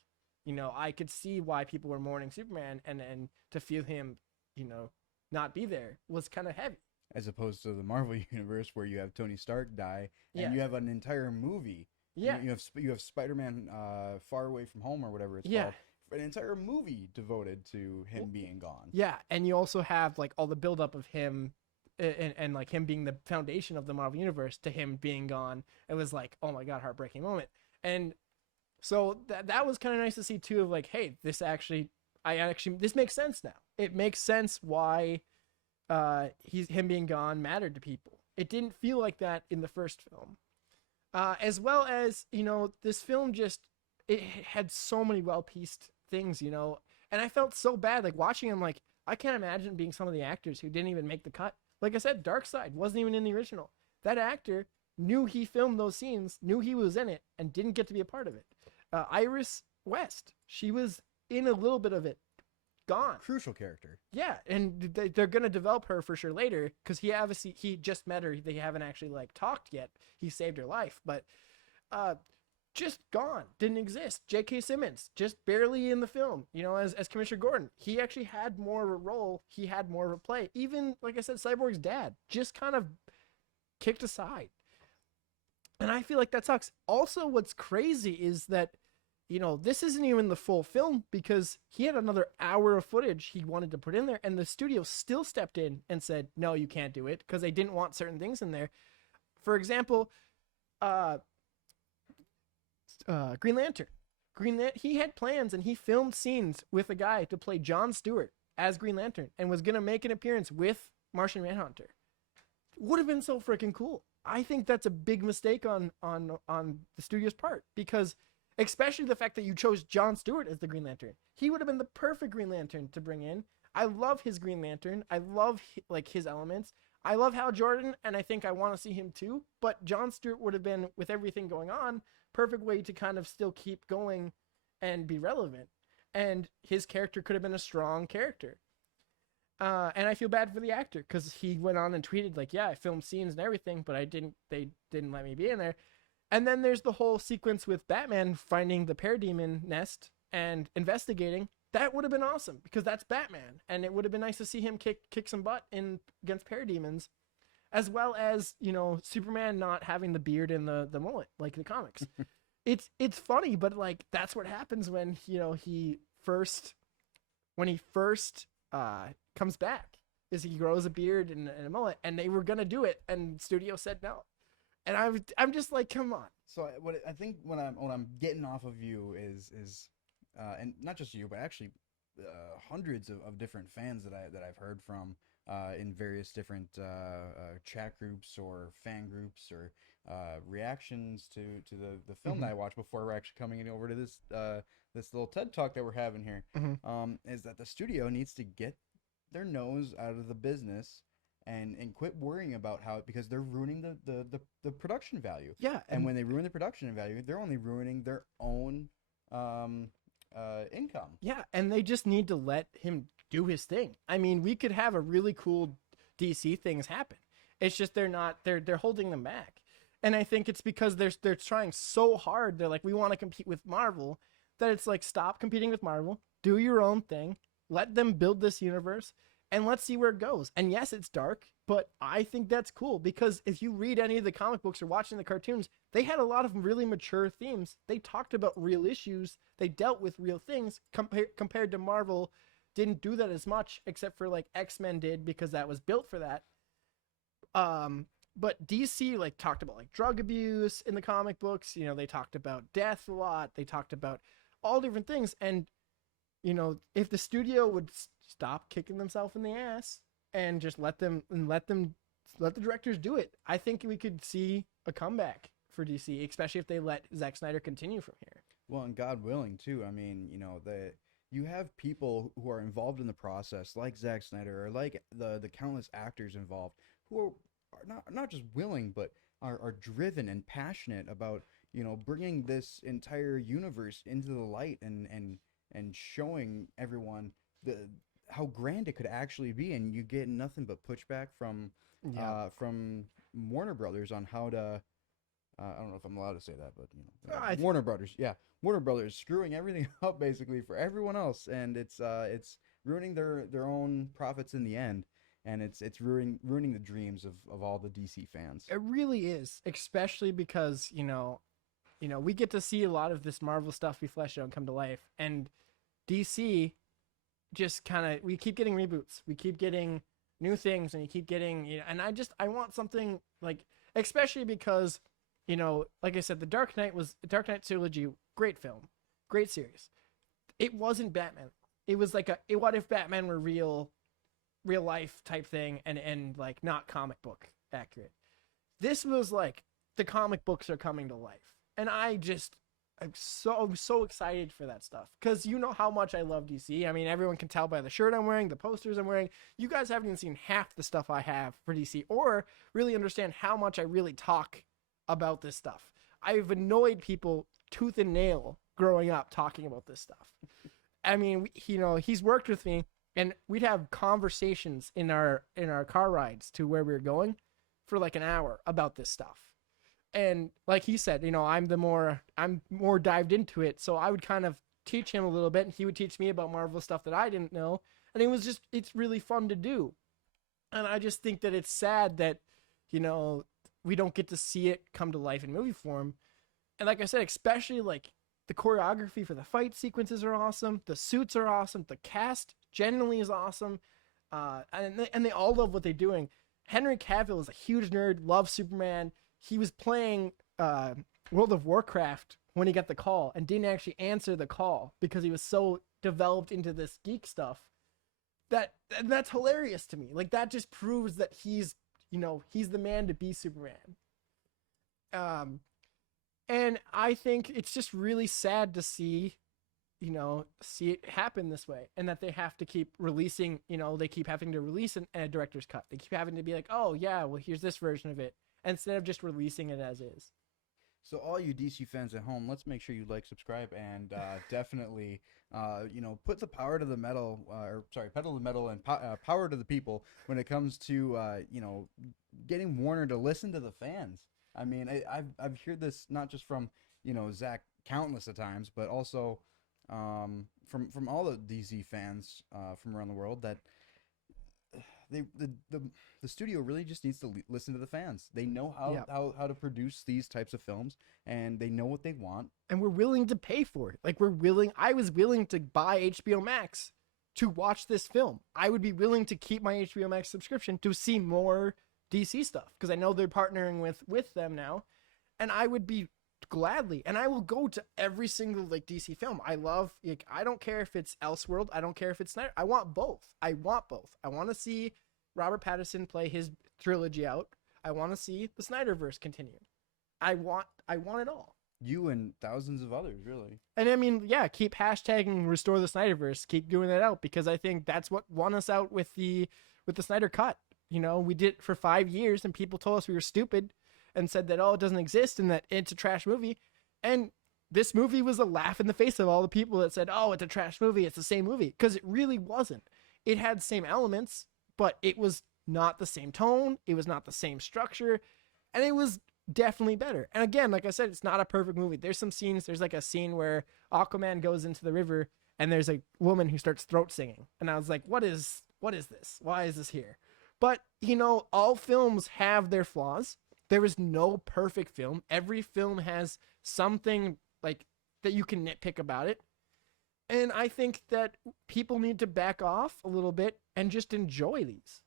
I could see why people were mourning Superman, and to feel him, not be there was kind of heavy. As opposed to the Marvel universe where you have Tony Stark die and Yeah. you have an entire movie. Yeah. You have Spider-Man Far Away from Home or whatever it's Yeah. called. An entire movie devoted to him being gone. Yeah, and you also have like all the buildup of him, and like him being the foundation of the Marvel universe to him being gone. It was like, oh my god, heartbreaking moment. And so that was kind of nice to see too, of like, hey, this makes sense now. It makes sense why him being gone mattered to people. It didn't feel like that in the first film. As well as, this film it had so many well-pieced things, and I felt so bad like watching him. Like, I can't imagine being some of the actors who didn't even make the cut. Like I said, Darkseid wasn't even in the original. That actor knew he filmed those scenes, knew he was in it, and didn't get to be a part of it. Iris West, she was in a little bit of it, gone. Crucial character. Yeah, and they're gonna develop her for sure later, because he just met her. They haven't actually like talked yet. He saved her life, but just gone, didn't exist. J.K. Simmons just barely in the film, as Commissioner Gordon. He actually had more of a role. He had more of a play. Even like I said, Cyborg's dad just kind of kicked aside, and I feel like that sucks. Also, what's crazy is that, this isn't even the full film, because he had another hour of footage he wanted to put in there, and the studio still stepped in and said, no, you can't do it, because they didn't want certain things in there. For example, Green Lantern. He had plans, and he filmed scenes with a guy to play Jon Stewart as Green Lantern, and was going to make an appearance with Martian Manhunter. Would have been so freaking cool. I think that's a big mistake on the studio's part, because especially the fact that you chose Jon Stewart as the Green Lantern. He would have been the perfect Green Lantern to bring in. I love his Green Lantern. I love like his elements. I love Hal Jordan, and I think I want to see him too. But Jon Stewart would have been, with everything going on, perfect way to kind of still keep going and be relevant. And his character could have been a strong character. And I feel bad for the actor, because he went on and tweeted like, yeah, I filmed scenes and everything, but they didn't let me be in there. And then there's the whole sequence with Batman finding the parademon nest and investigating. That would have been awesome because that's Batman, and it would have been nice to see him kick some butt in against parademons, as well as Superman not having the beard and the mullet like the comics. It's funny, but like that's what happens when he first comes back, is he grows a beard and a mullet, and they were gonna do it, and studio said no. And I'm just like, come on. So I think what I'm getting off of you is and not just you, but actually hundreds of different fans that I've heard from in various different chat groups or fan groups or reactions to the film that I watched before we're actually coming in over to this this little TED talk that we're having here. Is that the studio needs to get their nose out of the business and quit worrying about because they're ruining the production value. Yeah, and when they ruin the production value, they're only ruining their own income. Yeah, and they just need to let him do his thing. I mean, we could have a really cool DC things happen. It's just they're holding them back. And I think it's because they're trying so hard. They're like, we want to compete with Marvel, that it's like, stop competing with Marvel, do your own thing, let them build this universe, and let's see where it goes. And yes, it's dark, but I think that's cool because if you read any of the comic books or watching the cartoons, they had a lot of really mature themes. They talked about real issues. They dealt with real things compared to Marvel. Didn't do that as much, except for like X-Men did, because that was built for that. But DC like talked about like drug abuse in the comic books. They talked about death a lot. They talked about all different things. And if the studio would stop kicking themselves in the ass and just let the directors do it, I think we could see a comeback for DC, especially if they let Zack Snyder continue from here. Well, and God willing too. I mean, you have people who are involved in the process, like Zack Snyder, or like the countless actors involved, who are not just willing, but are driven and passionate about bringing this entire universe into the light and showing everyone how grand it could actually be. And you get nothing but pushback from Warner Brothers on how to. I don't know if I'm allowed to say that, but Warner Brothers, Warner Brothers screwing everything up basically for everyone else, and it's ruining their own profits in the end, and it's ruining the dreams of all the DC fans. It really is, especially because we get to see a lot of this Marvel stuff be fleshed out and come to life, and DC just we keep getting reboots, we keep getting new things, and you keep getting and I want something like, especially because. Like I said, the Dark Knight trilogy, great film, great series. It wasn't Batman. It was like what if Batman were real life type thing and like not comic book accurate. This was like the comic books are coming to life. And I'm so excited for that stuff because you know how much I love DC. I mean, everyone can tell by the shirt I'm wearing, the posters I'm wearing. You guys haven't even seen half the stuff I have for DC or really understand how much I really talk about this stuff. I've annoyed people tooth and nail growing up talking about this stuff. I mean, he's worked with me, and we'd have conversations in our car rides to where we were going for like an hour about this stuff. And like he said, I'm more dived into it, so I would kind of teach him a little bit, and he would teach me about Marvel stuff that I didn't know, and it's really fun to do. And I just think that it's sad that we don't get to see it come to life in movie form. And like I said, especially like the choreography for the fight sequences are awesome. The suits are awesome. The cast generally is awesome. And they all love what they're doing. Henry Cavill is a huge nerd, loves Superman. He was playing World of Warcraft when he got the call and didn't actually answer the call because he was so developed into this geek stuff. That's hilarious to me. Like, that just proves that he's the man to be Superman. And I think it's just really sad to see it happen this way, and that they have to keep releasing, they keep having to release a director's cut. They keep having to be like, oh yeah, well here's this version of it, instead of just releasing it as is. So all you DC fans at home, let's make sure you like, subscribe, and definitely, put the power to the metal, pedal to the metal and power to the people when it comes to, getting Warner to listen to the fans. I mean, I've heard this not just from Zach countless of times, but also from all the DC fans from around the world that they the studio really just needs to listen to the fans. They know Yeah. how to produce these types of films, and they know what they want. And we're willing to pay for it. Like I was willing to buy HBO Max to watch this film. I would be willing to keep my HBO Max subscription to see more DC stuff because I know they're partnering with them now, and I would be gladly, and I will go to every single like DC film. I love, like, I don't care if it's Elseworld, I don't care if it's Snyder. I want both. I want to see Robert Pattinson play his trilogy out. I want to see the Snyderverse continue. I want it all. You and thousands of others, really. And I mean, yeah, keep hashtagging restore the Snyderverse. Keep doing that out because I think that's what won us out with the Snyder Cut. You know, we did it for 5 years and people told us we were stupid and said that, oh, it doesn't exist and that it's a trash movie. And this movie was a laugh in the face of all the people that said, oh, it's a trash movie. It's the same movie. Because it really wasn't. It had the same elements, but it was not the same tone. It was not the same structure. And it was definitely better. And again, like I said, it's not a perfect movie. There's some scenes. There's like a scene where Aquaman goes into the river and there's a woman who starts throat singing. And I was like, what is this? Why is this here? But, you know, all films have their flaws. There is no perfect film. Every film has something like that you can nitpick about it. And I think that people need to back off a little bit and just enjoy these,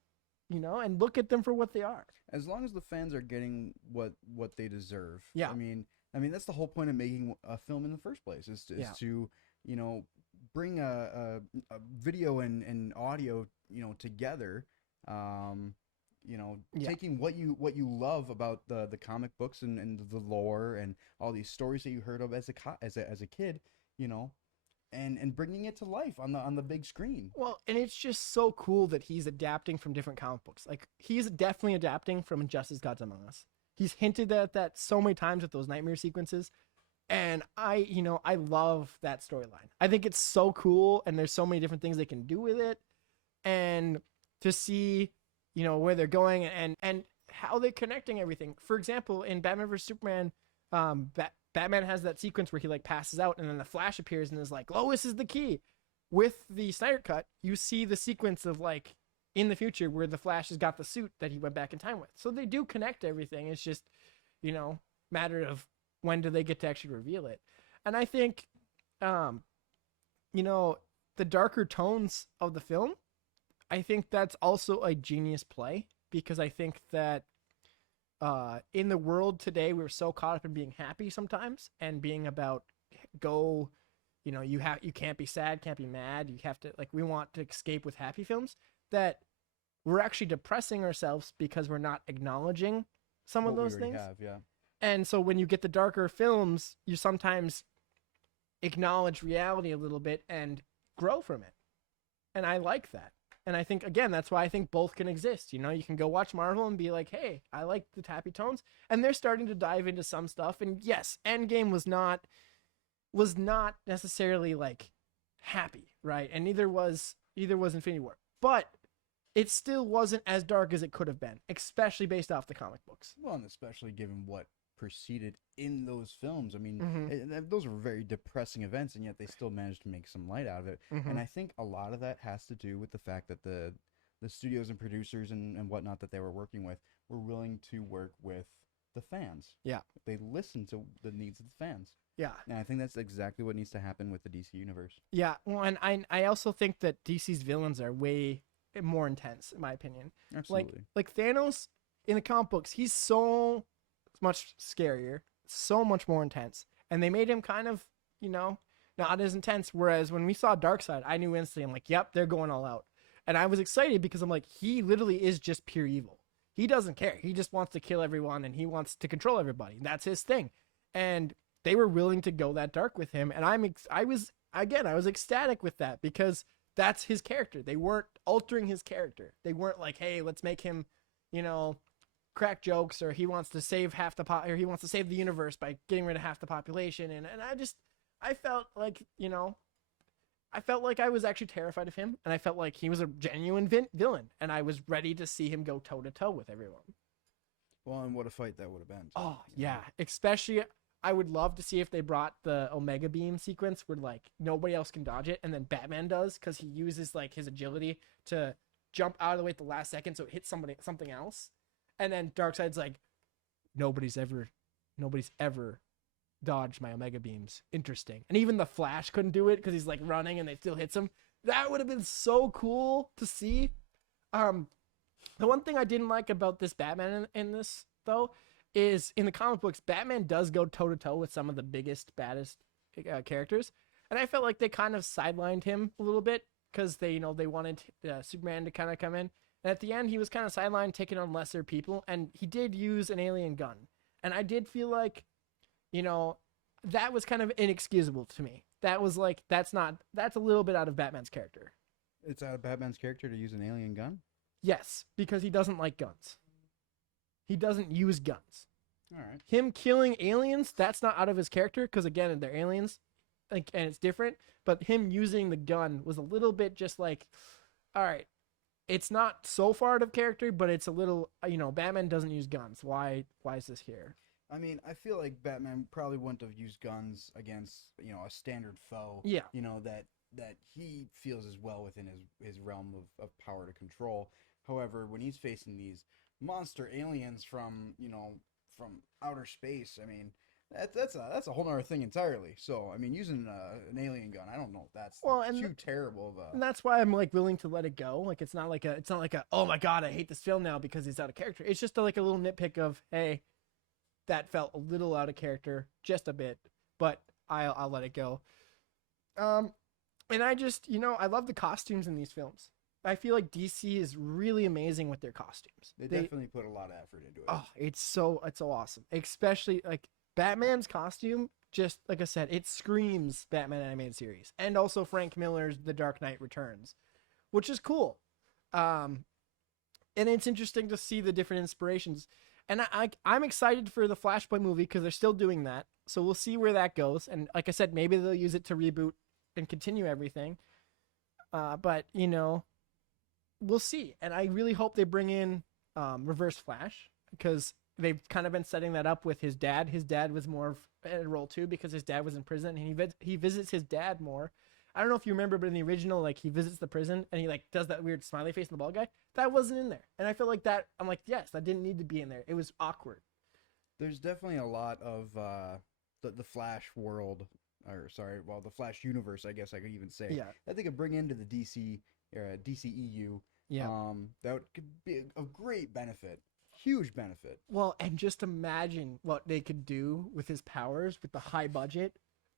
you know, and look at them for what they are. As long as the fans are getting what they deserve. Yeah. I mean that's the whole point of making a film in the first place is to bring a video and audio together. Taking what you love about the comic books and the lore and all these stories that you heard of as a kid, and bringing it to life on the big screen. Well, and it's just so cool that he's adapting from different comic books. Like, he's definitely adapting from Injustice: Gods Among Us. He's hinted at that so many times with those nightmare sequences. And I love that storyline. I think it's so cool, and there's so many different things they can do with it. And to see, where they're going and how they're connecting everything. For example, in Batman vs Superman, Batman has that sequence where he like passes out and then the Flash appears and is like, Lois is the key. With the Snyder Cut, you see the sequence of like in the future where the Flash has got the suit that he went back in time with. So they do connect everything. It's just, matter of when do they get to actually reveal it. And I think, the darker tones of the film, I think that's also a genius play because I think that in the world today, we're so caught up in being happy sometimes and being about you can't be sad, can't be mad. You have to we want to escape with happy films that we're actually depressing ourselves because we're not acknowledging some of those things. And so when you get the darker films, you sometimes acknowledge reality a little bit and grow from it. And I like that. And I think, again, that's why I think both can exist. You can go watch Marvel and be like, hey, I like the happy tones. And they're starting to dive into some stuff. And yes, Endgame was not necessarily like happy, right? And neither was Infinity War. But it still wasn't as dark as it could have been, especially based off the comic books. Well, and especially given what proceeded in those films. I mean, those were very depressing events, and yet they still managed to make some light out of it. And I think a lot of that has to do with the fact that the studios and producers and whatnot that they were working with were willing to work with the fans. Yeah. They listened to the needs of the fans. Yeah. And I think that's exactly what needs to happen with the DC universe. Yeah. Well, and I also think that DC's villains are way more intense, in my opinion. Absolutely. Like Thanos in the comic books, he's so much scarier, so much more intense, and they made him kind of not as intense, whereas when we saw Darkseid, I knew instantly, I'm like, yep, they're going all out. And I was excited because I'm like, he literally is just pure evil. He doesn't care. He just wants to kill everyone and he wants to control everybody. That's his thing. And they were willing to go that dark with him, and I was ecstatic with that because that's his character. They weren't altering his character. They weren't like, hey, let's make him crack jokes, or he wants to save or he wants to save the universe by getting rid of half the population. And I felt like I was actually terrified of him, and I felt like he was a genuine villain, and I was ready to see him go toe to toe with everyone. Well, and what a fight that would have been. Too. Oh yeah, especially I would love to see if they brought the Omega Beam sequence where like nobody else can dodge it, and then Batman does because he uses like his agility to jump out of the way at the last second, so it hits something else, and then Darkseid's like, nobody's ever dodged my Omega Beams. Interesting, and even the Flash couldn't do it because he's like running and it still hits him. That would have been so cool to see. The one thing I didn't like about this Batman in this though is in the comic books, Batman does go toe to toe with some of the biggest, baddest characters, and I felt like they kind of sidelined him a little bit because they wanted Superman to kind of come in, and at the end he was kind of sidelined, taking on lesser people, and he did use an alien gun, and I did feel like, that was kind of inexcusable to me. That was like that's a little bit out of Batman's character. It's out of Batman's character to use an alien gun. Yes, because he doesn't like guns. He doesn't use guns. All right. Him killing aliens, that's not out of his character because again, they're aliens, and it's different. But him using the gun was a little bit just like, all right, it's not so far out of character, but it's a little, Batman doesn't use guns. Why is this here? I mean, I feel like Batman probably wouldn't have used guns against, a standard foe. Yeah. That he feels is well within his realm of power to control. However, when he's facing these monster aliens from outer space, I mean, that's a whole other thing entirely. So, I mean, using an alien gun, I don't know if that's too terrible of a... And that's why I'm like willing to let it go. Like it's not like a oh my god, I hate this film now because he's out of character. It's just like a little nitpick of, hey, that felt a little out of character, just a bit, but I'll let it go. And I just, I love the costumes in these films. I feel like DC is really amazing with their costumes. They definitely put a lot of effort into it. Oh, it's so awesome. Especially like Batman's costume, just like I said, it screams Batman animated series. And also Frank Miller's The Dark Knight Returns, which is cool. And it's interesting to see the different inspirations. And I'm excited for the Flashpoint movie because they're still doing that. So we'll see where that goes. And like I said, maybe they'll use it to reboot and continue everything. But, we'll see. And I really hope they bring in Reverse Flash because they've kind of been setting that up with his dad. His dad was more of a role too because his dad was in prison and he visits his dad more. I don't know if you remember, but in the original, like he visits the prison and he like does that weird smiley face in the bald guy. That wasn't in there. And I feel like that, I'm like, yes, that didn't need to be in there. It was awkward. There's definitely a lot of the Flash world, the Flash universe, I guess I could even say. Yeah. I think I bring into the DCEU. Yeah. That could be a great benefit. Huge benefit. Well, and just imagine what they could do with his powers, with the high budget,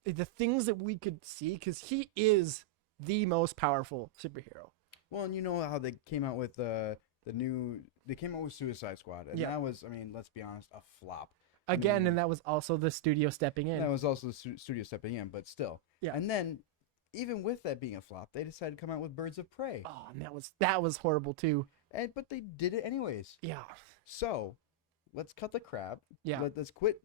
the things that we could see, because he is the most powerful superhero. Well, and you know how they came out with they came out with Suicide Squad, and that was, I mean, let's be honest, a flop. Again, and that was also the studio stepping in. That was also the studio stepping in, but still. Yeah. And then, even with that being a flop, they decided to come out with Birds of Prey. Oh, and that was horrible too. But they did it anyways. Yeah. So, let's cut the crap. Yeah. Let's quit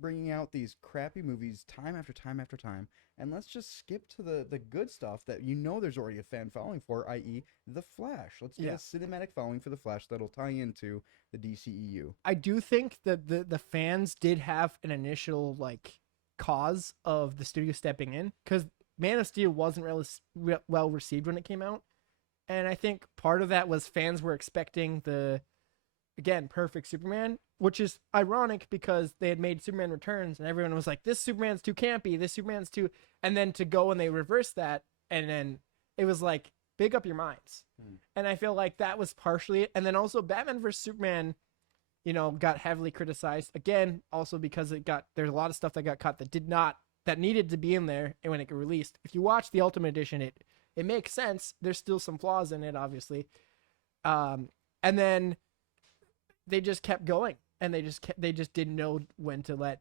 bringing out these crappy movies time after time after time, and let's just skip to the good stuff that there's already a fan following for, i.e. The Flash. Let's get a cinematic following for The Flash that'll tie into the DCEU. I do think that the fans did have an initial like cause of the studio stepping in because Man of Steel wasn't really well received when it came out, and I think part of that was fans were expecting again, perfect Superman, which is ironic because they had made Superman Returns and everyone was like, this Superman's too campy, this Superman's too, and then to go and they reversed that, and then it was like, big up your minds. And I feel like that was partially it. And then also Batman vs. Superman, got heavily criticized again, also because there's a lot of stuff that got cut that needed to be in there and when it got released. If you watch the Ultimate Edition, it makes sense. There's still some flaws in it, obviously. And then they just kept going, and they just didn't know when to let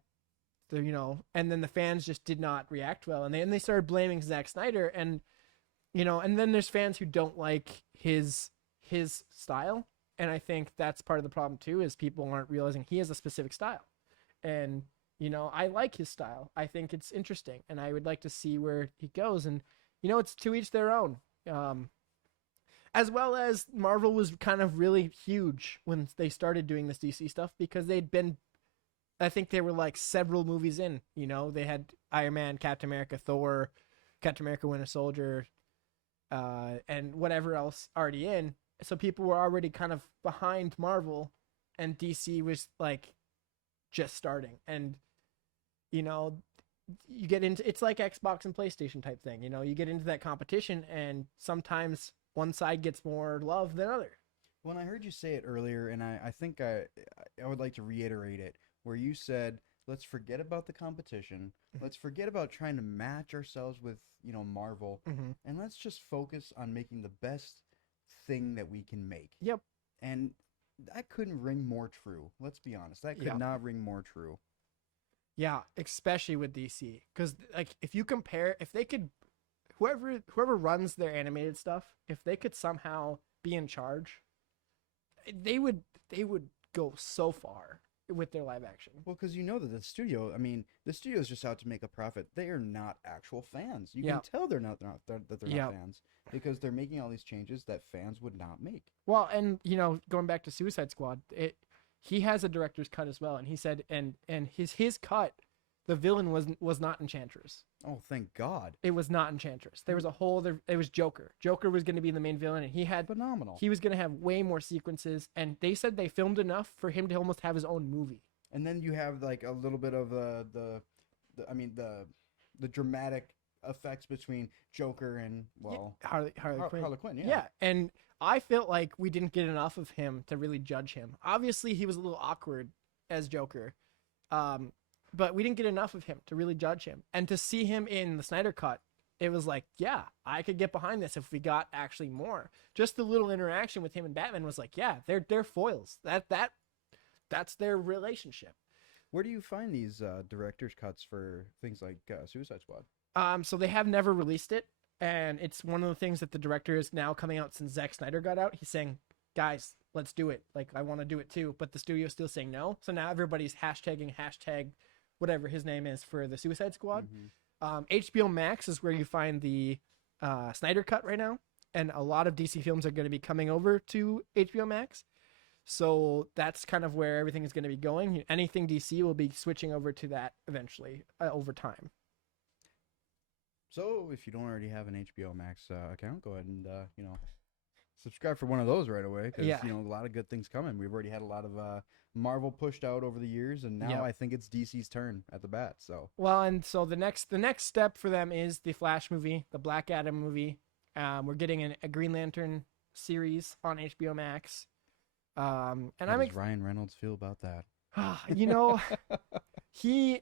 and then the fans just did not react well, and they started blaming Zack Snyder, and and then there's fans who don't like his style, and I think that's part of the problem too, is people aren't realizing he has a specific style, and I like his style. I think it's interesting, and I would like to see where he goes, and it's to each their own. As well as Marvel was kind of really huge when they started doing this DC stuff because they'd been, I think they were like several movies in, you know, they had Iron Man, Captain America, Thor, Captain America, Winter Soldier, and whatever else already in. So people were already kind of behind Marvel, and DC was like just starting. And, you know, you get into, it's like Xbox and PlayStation type thing, you know, you get into that competition and sometimes one side gets more love than other. When I heard you say it earlier, and I think I would like to reiterate it, where you said, let's forget about the competition. Let's forget about trying to match ourselves with, you know, Marvel, and let's just focus on making the best thing that we can make. Yep. And that couldn't ring more true. Let's be honest. That could not ring more true. Yeah, especially with DC, because like if you compare, if they could, whoever runs their animated stuff, if they could somehow be in charge, they would go so far with their live action. Well, because you know that the studio, I mean, the studio is just out to make a profit. They are not actual fans. You can tell they're not not fans because they're making all these changes that fans would not make. Well, and you know, going back to Suicide Squad, he has a director's cut as well, and he said, and his cut, the villain was not Enchantress. Oh, thank God! It was not Enchantress. There was a whole. It was Joker. Joker was going to be the main villain, and he had phenomenal. He was going to have way more sequences, and they said they filmed enough for him to almost have his own movie. And then you have like a little bit of the dramatic effects between Joker and Harley Quinn. Harley Quinn, yeah. And I felt like we didn't get enough of him to really judge him. Obviously, he was a little awkward as Joker, but we didn't get enough of him to really judge him. And to see him in the Snyder Cut, it was like, yeah, I could get behind this if we got actually more. Just the little interaction with him and Batman was like, yeah, they're foils. That's their relationship. Where do you find these director's cuts for things like Suicide Squad? So they have never released it, and it's one of the things that the director is now coming out since Zack Snyder got out. He's saying, guys, let's do it. Like, I want to do it too, but the studio's still saying no. So now everybody's hashtag whatever his name is for the Suicide Squad. HBO Max is where you find the Snyder Cut right now, and a lot of DC films are going to be coming over to HBO Max. So that's kind of where everything is going to be going. Anything DC will be switching over to that eventually over time. So if you don't already have an HBO Max account, go ahead and subscribe for one of those right away, because a lot of good things coming. We've already had a lot of Marvel pushed out over the years, and now I think it's DC's turn at the bat. So and so the next step for them is the Flash movie, the Black Adam movie. We're getting a Green Lantern series on HBO Max. How does Ryan Reynolds feel about that? You know, he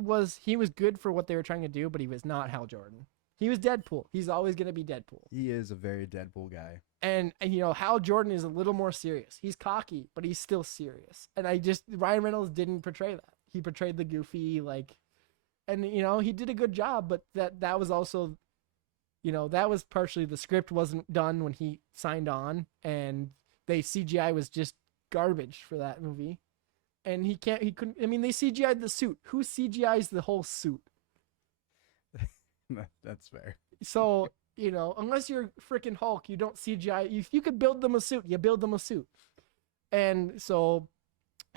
was good for what they were trying to do, but he was not Hal Jordan. He was Deadpool. He's always going to be Deadpool. He is a very Deadpool guy. And you know, Hal Jordan is a little more serious. He's cocky, but he's still serious. And Ryan Reynolds didn't portray that. He portrayed the goofy, and you know, he did a good job, but that was also, you know, that was partially the script wasn't done when he signed on, and CGI was just garbage for that movie. And they CGI'd the suit. Who CGI's the whole suit? That's fair. So, you know, unless you're freaking Hulk, you don't CGI. If you could build them a suit, you build them a suit. And so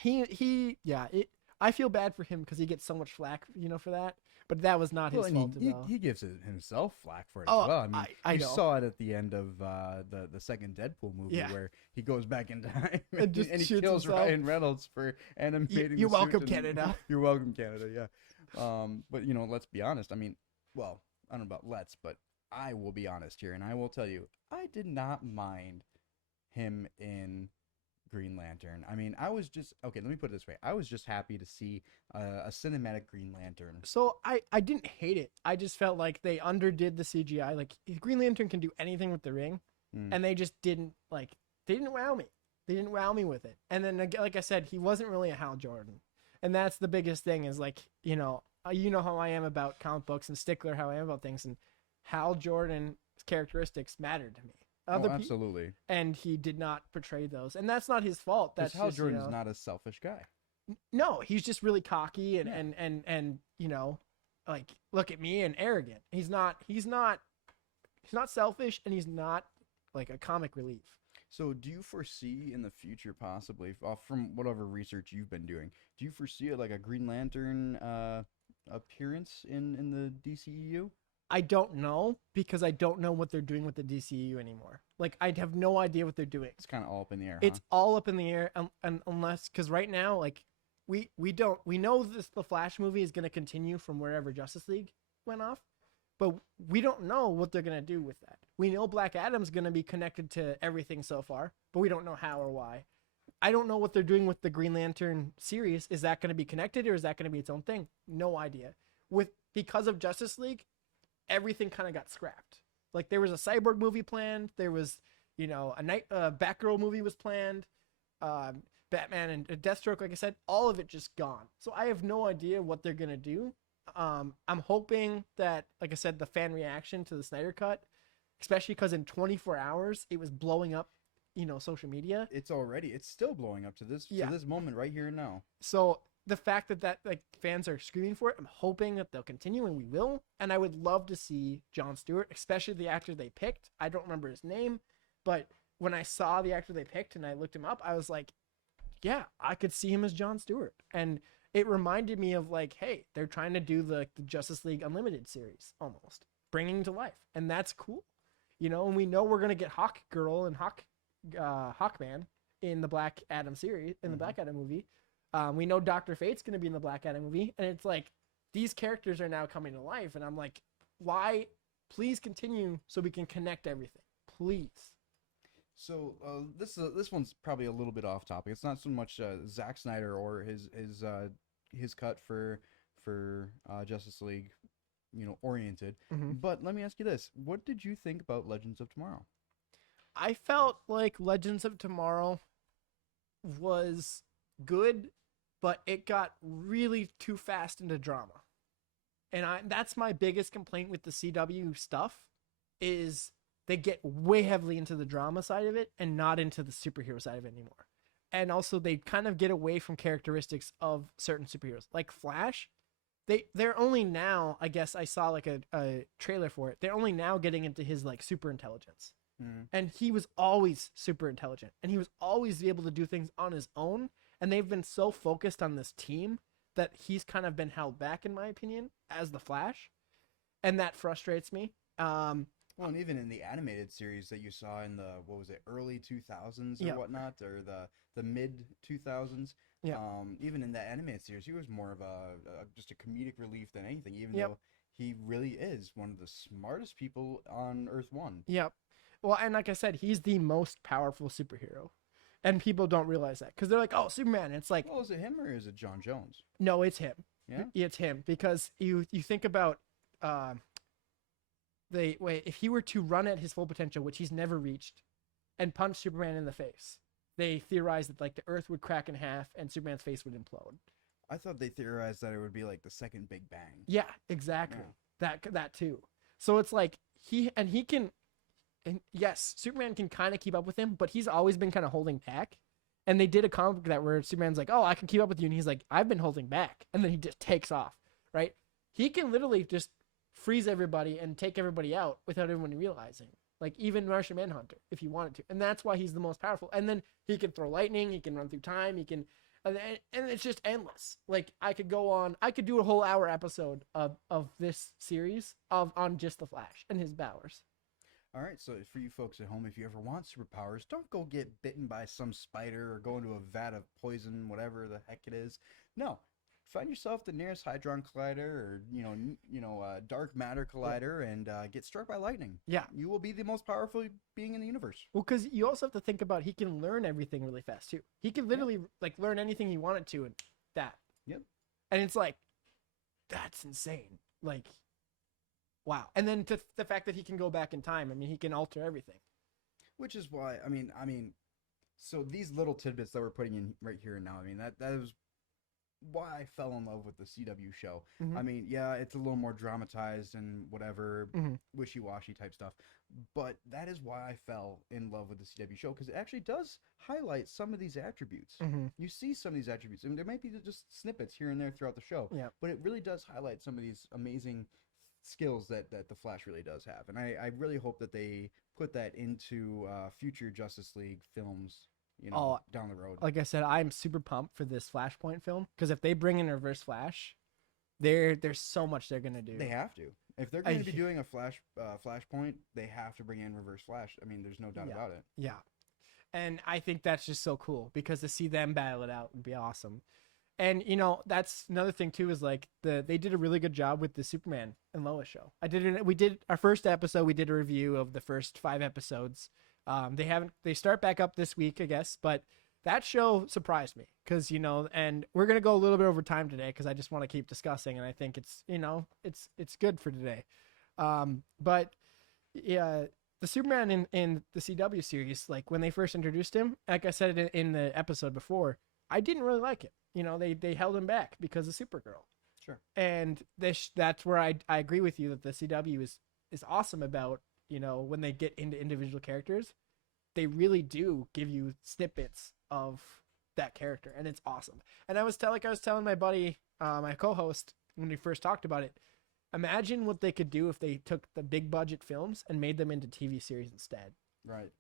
I feel bad for him because he gets so much flack, you know, for that. But that was not his fault. He gives himself flack for it as well. I mean, I you know. saw it at the end of the second Deadpool movie where he goes back in time and he kills himself. Ryan Reynolds for animating. You're welcome, Canada. You're welcome, Canada. Yeah. But you know, let's be honest. I mean, well, I don't know about let's, but I will be honest here, and I will tell you, I did not mind him in Green Lantern. I mean, I was just okay. Let me put it this way: I was just happy to see a cinematic Green Lantern. So I didn't hate it. I just felt like they underdid the CGI. Like Green Lantern can do anything with the ring, and they just didn't they didn't wow me. They didn't wow me with it. And then, like I said, he wasn't really a Hal Jordan, and that's the biggest thing. Is you know how I am about comic books and stickler how I am about things, and Hal Jordan's characteristics mattered to me. Absolutely. And he did not portray those, and that's not his fault. That's Hal Jordan's not a selfish guy. No, he's just really cocky and you know, look at me and arrogant. He's not selfish, and he's not like a comic relief. So, do you foresee in the future, possibly, from whatever research you've been doing, do you foresee like a Green Lantern appearance in the DCEU? I don't know because I don't know what they're doing with the DCU anymore. Like I have no idea what they're doing. It's kind of all up in the air, huh? It's all up in the air, and unless because right now, like we know the Flash movie is going to continue from wherever Justice League went off, but we don't know what they're going to do with that. We know Black Adam's going to be connected to everything so far, but we don't know how or why. I don't know what they're doing with the Green Lantern series. Is that going to be connected or is that going to be its own thing? No idea. Because of Justice League, everything kind of got scrapped. Like there was a Cyborg movie planned. There was, a Batgirl movie was planned. Batman and Deathstroke, like I said, all of it just gone. So I have no idea what they're gonna do. I'm hoping that, like I said, the fan reaction to the Snyder Cut, especially because in 24 hours it was blowing up, social media. It's still blowing up to this moment right here and now. So the fact that like fans are screaming for it, I'm hoping that they'll continue, and we will. And I would love to see Jon Stewart, especially the actor they picked. I don't remember his name, but when I saw the actor they picked and I looked him up, I was like, yeah, I could see him as Jon Stewart. And it reminded me of like, hey, they're trying to do the Justice League Unlimited series almost, bringing to life. And that's cool. And we know we're going to get Hawk Girl and Hawkman in the Black Adam series, in the Black Adam movie. We know Dr. Fate's going to be in the Black Adam movie. And it's like, these characters are now coming to life. And I'm like, why? Please continue so we can connect everything. Please. So this one's probably a little bit off topic. It's not so much Zack Snyder or his cut for Justice League, oriented. Mm-hmm. But let me ask you this: what did you think about Legends of Tomorrow? I felt like Legends of Tomorrow was good, but it got really too fast into drama. And that's my biggest complaint with the CW stuff is they get way heavily into the drama side of it and not into the superhero side of it anymore. And also they kind of get away from characteristics of certain superheroes. Like Flash, they're only now, I guess I saw like a trailer for it. They're only now getting into his like super intelligence. Mm. And he was always super intelligent. And he was always able to do things on his own. And they've been so focused on this team that he's kind of been held back, in my opinion, as the Flash. And that frustrates me. Well, and even in the animated series that you saw in the, early 2000s or whatnot, or the mid 2000s, even in that animated series, he was more of just a comedic relief than anything, even though he really is one of the smartest people on Earth 1. Yep. Well, and like I said, he's the most powerful superhero. And people don't realize that because they're like, oh, Superman. It's like, well, is it him or is it John Jones? No, it's him. Yeah, it's him because you think about if he were to run at his full potential, which he's never reached, and punch Superman in the face, they theorized that like the Earth would crack in half and Superman's face would implode. I thought they theorized that it would be like the second Big Bang. Yeah, exactly. Yeah. That too. So it's like he can. And yes, Superman can kind of keep up with him, but he's always been kind of holding back. And they did a comic book that where Superman's like, oh, I can keep up with you. And he's like, I've been holding back. And then he just takes off, right? He can literally just freeze everybody and take everybody out without everyone realizing. Like even Martian Manhunter, if he wanted to. And that's why he's the most powerful. And then he can throw lightning. He can run through time. He can, and it's just endless. Like I could do a whole hour episode of this series on just the Flash and his powers. All right, so for you folks at home, if you ever want superpowers, don't go get bitten by some spider or go into a vat of poison, whatever the heck it is. No, find yourself the nearest hadron collider or dark matter collider and get struck by lightning. Yeah, you will be the most powerful being in the universe. Well, because you also have to think about he can learn everything really fast too. He can literally like learn anything he wanted to, and that. Yep. And it's like, that's insane. Like. Wow. And then to the fact that he can go back in time. I mean, he can alter everything. Which is why, I mean, so these little tidbits that we're putting in right here and now, I mean, that is why I fell in love with the CW show. Mm-hmm. I mean, yeah, it's a little more dramatized and whatever, wishy-washy type stuff. But that is why I fell in love with the CW show, because it actually does highlight some of these attributes. Mm-hmm. You see some of these attributes. I mean, there might be just snippets here and there throughout the show. Yeah. But it really does highlight some of these amazing skills that the Flash really does have, and I really hope that they put that into future Justice League films, Oh, down the road. like I said, I'm super pumped for this Flashpoint film because if they bring in Reverse Flash, there's so much they're gonna do. They have to. If they're going to be doing a Flashpoint, they have to bring in Reverse Flash. I mean, there's no doubt about it. Yeah, and I think that's just so cool because to see them battle it out would be awesome. And that's another thing too is like they did a really good job with the Superman and Lois show. We did our first episode. We did a review of the first 5 episodes. They start back up this week, I guess, but that show surprised me because and we're gonna go a little bit over time today because I just want to keep discussing, and I think it's it's good for today. But yeah, the Superman in the CW series, like when they first introduced him, like I said in the episode before, I didn't really like it. They held him back because of Supergirl. Sure. And that's where I agree with you that the CW is awesome about, when they get into individual characters, they really do give you snippets of that character, and it's awesome. And I was telling my buddy, my co-host, when we first talked about it, imagine what they could do if they took the big budget films and made them into TV series instead. Right.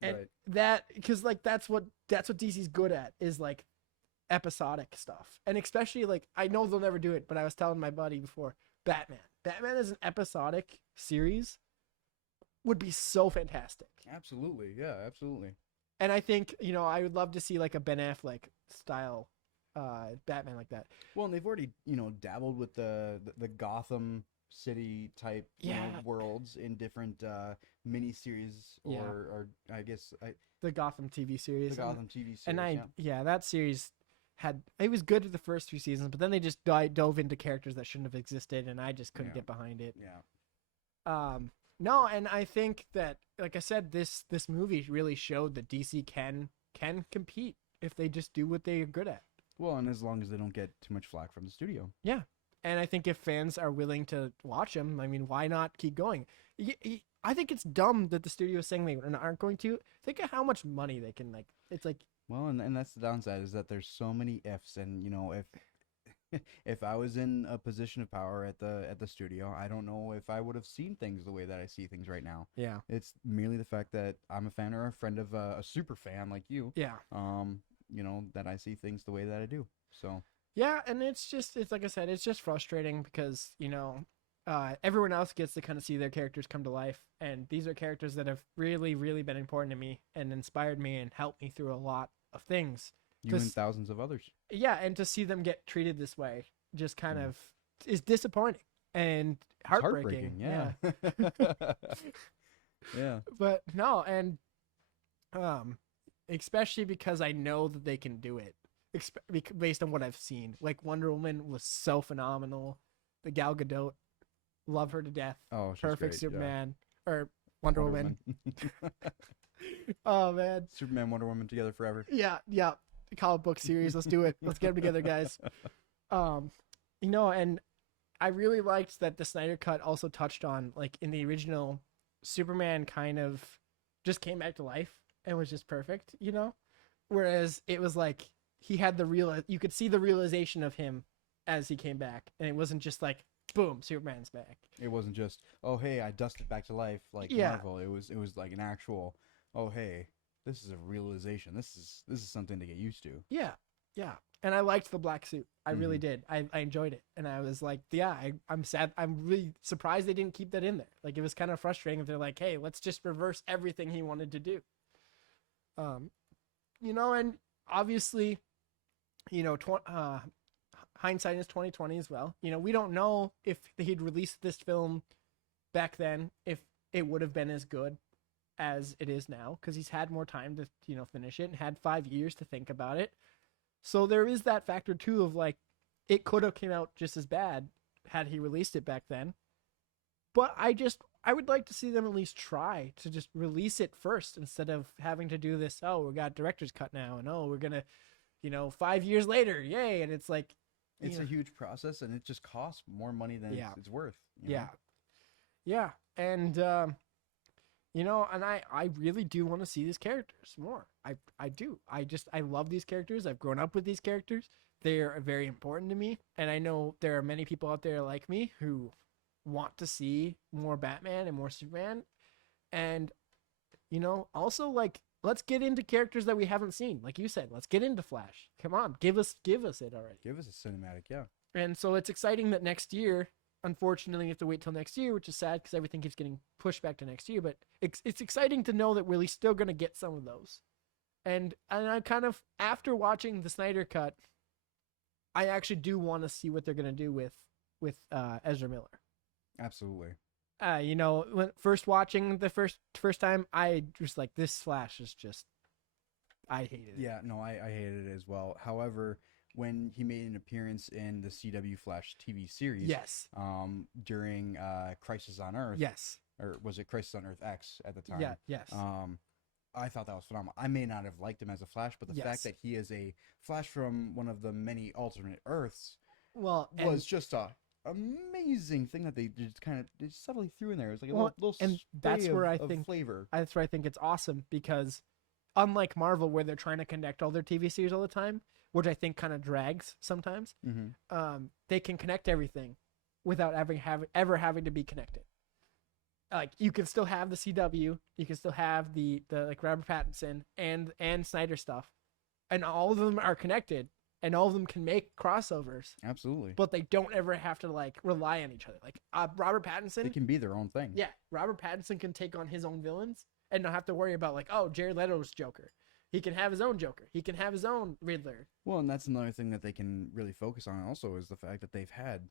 And right. that, because like that's what DC's good at, is like episodic stuff. And especially like, I know they'll never do it, but I was telling my buddy before, Batman as an episodic series would be so fantastic. Absolutely. Yeah, absolutely. And I think, I would love to see like a Ben Affleck style Batman like that. Well, and they've already, dabbled with the Gotham City type worlds in different miniseries or I guess the Gotham TV series. The Gotham TV series. And that series it was good at the first 2 seasons, but then they just dove into characters that shouldn't have existed, and I just couldn't get behind it. Yeah. No, and I think that, like I said, this movie really showed that DC can compete if they just do what they're good at. Well, and as long as they don't get too much flack from the studio. Yeah. And I think if fans are willing to watch them, I mean, why not keep going? I think it's dumb that the studio is saying they aren't going to. Think of how much money they can, it's like... Well, and that's the downside, is that there's so many ifs, and, if I was in a position of power at the studio, I don't know if I would have seen things the way that I see things right now. Yeah. It's merely the fact that I'm a fan or a friend of a super fan like you. Yeah. That I see things the way that I do. So. Yeah, and it's like I said, it's just frustrating because, everyone else gets to kind of see their characters come to life, and these are characters that have really, really been important to me and inspired me and helped me through a lot of things. You and thousands of others. Yeah, and to see them get treated this way just kind of is disappointing and heartbreaking. Yeah. Yeah. But no, and especially because I know that they can do it based on what I've seen. Like Wonder Woman was so phenomenal. The Gal Gadot, love her to death. Oh, she's perfect great, Superman or Wonder Woman. Oh man, Superman, Wonder Woman together forever. Yeah. The comic book series. Let's do it. Let's get them together, guys. And I really liked that the Snyder Cut also touched on, like, in the original, Superman kind of just came back to life and was just perfect, whereas it was like he had you could see the realization of him as he came back, and it wasn't just like, boom, Superman's back. It wasn't just, oh hey, I dusted back to life like Marvel. It was like an actual, oh hey, this is a realization. This is something to get used to. Yeah. And I liked the black suit. I really did. I enjoyed it. And I was like, I'm sad. I'm really surprised they didn't keep that in there. Like, it was kind of frustrating if they're like, hey, let's just reverse everything he wanted to do. And obviously, hindsight is 2020 as well. We don't know if he'd released this film back then, if it would have been as good as it is now, because he's had more time to finish it and had 5 years to think about it. So there is that factor too of like, it could have came out just as bad had he released it back then. But I would like to see them at least try to just release it first instead of having to do this, oh, we got director's cut now, and oh, we're gonna 5 years later, yay. And it's like, it's a huge process, and it just costs more money than it's worth. Yeah. And and I really do want to see these characters more. I do. I love these characters. I've grown up with these characters. They're very important to me. And I know there are many people out there like me who want to see more Batman and more Superman. And also like let's get into characters that we haven't seen. Like you said, let's get into Flash. Come on, give us it already. Give us a cinematic, yeah. And so it's exciting that next year, unfortunately, you have to wait till next year, which is sad because everything keeps getting pushed back to next year. But it's exciting to know that we're still going to get some of those. And I kind of, after watching the Snyder Cut, I actually do want to see what they're going to do with Ezra Miller. Absolutely. When first watching the first time, I was like, this Flash is just, I hated it. Yeah, no, I hated it as well. However, when he made an appearance in the CW Flash TV series, Yes. During Crisis on Earth, Yes. or was it Crisis on Earth X at the time? Yeah. Yes. I thought that was phenomenal. I may not have liked him as a Flash, but the Yes. fact that he is a Flash from one of the many alternate Earths Well, was just a amazing thing that they just kind of subtly threw in there. It's like a Well, little and that's spray where I of think- flavor. that's where I think it's awesome because unlike Marvel where they're trying to connect all their TV series all the time, which I think kind of drags sometimes, they can connect everything without ever having to be connected. Like you can still have the CW, you can still have the like Robert Pattinson and Snyder stuff, and all of them are connected, and all of them can make crossovers, Absolutely. but they don't ever have to like rely on each other. Like Robert Pattinson, They can be their own thing. yeah, Robert Pattinson can take on his own villains and not have to worry about like, oh, Jared Leto's Joker. He can have his own Joker. He can have his own Riddler. Well, and that's another thing that they can really focus on also is the fact that they've had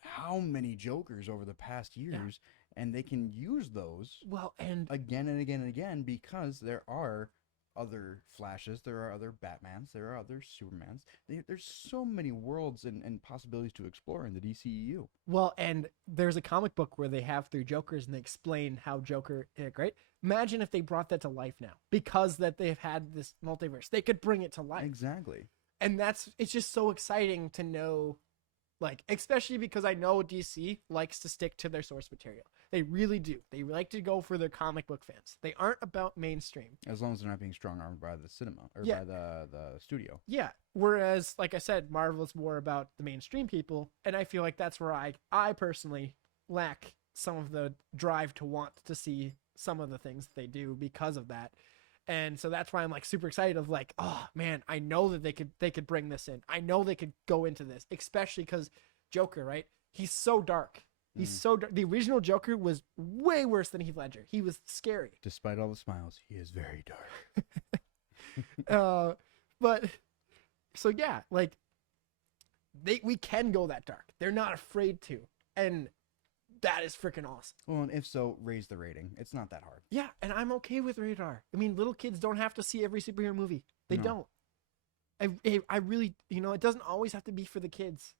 how many Jokers over the past years, and they can use those Well, and again and again and again because there are other Flashes, there are other Batmans, there are other Supermans. There's so many worlds and possibilities to explore in the DCEU. and there's a comic book where they have three Jokers and they explain how Joker, right? Imagine if they brought that to life now because that they've had this multiverse. They could bring it to life. Exactly. And it's just so exciting to know, like, especially because I know DC likes to stick to their source material. They really do. They like to go for their comic book fans. They aren't about mainstream. As long as they're not being strong-armed by the cinema or Yeah. by the studio. Yeah. Whereas, like I said, Marvel's more about the mainstream people, and I feel like that's where I personally lack some of the drive to want to see some of the things that they do because of that. And so that's why I'm like super excited of like, oh man, I know that they could bring this in. I know they could go into this, especially because Joker, right? He's so dark. He's so dark. The original Joker was way worse than Heath Ledger. He was scary. Despite all the smiles, he is very dark. But so yeah, like we can go that dark. They're not afraid to, and that is freaking awesome. Well, and if so, raise the rating. It's not that hard. Yeah, and I'm okay with rated R. I mean, little kids don't have to see every superhero movie. They No. don't. I really, it doesn't always have to be for the kids.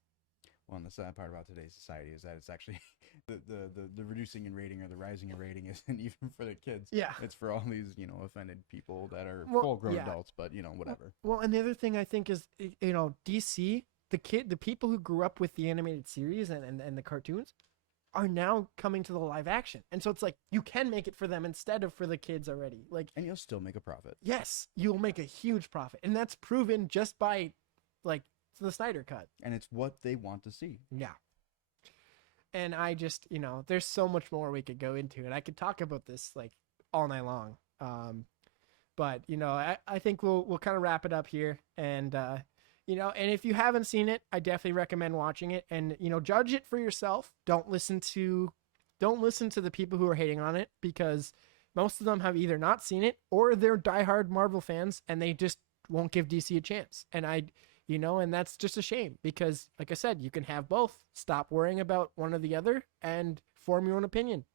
Well, and the sad part about today's society is that it's actually the reducing in rating or the rising in rating isn't even for the kids. Yeah. It's for all these, offended people that are Well, full-grown yeah. adults, but, whatever. Well, and the other thing I think is, DC, the people who grew up with the animated series and the cartoons are now coming to the live action. And so it's like, you can make it for them instead of for the kids already. Like, And you'll still make a profit. yes, you'll make a huge profit. And that's proven just by, like, the Snyder Cut. And it's what they want to see. Yeah. And I just, there's so much more we could go into, and I could talk about this like all night long. But I think we'll kind of wrap it up here, and and if you haven't seen it, I definitely recommend watching it, and judge it for yourself. Don't listen to the people who are hating on it, because most of them have either not seen it or they're diehard Marvel fans and they just won't give DC a chance. And and that's just a shame because, like I said, you can have both. Stop worrying about one or the other and form your own opinion.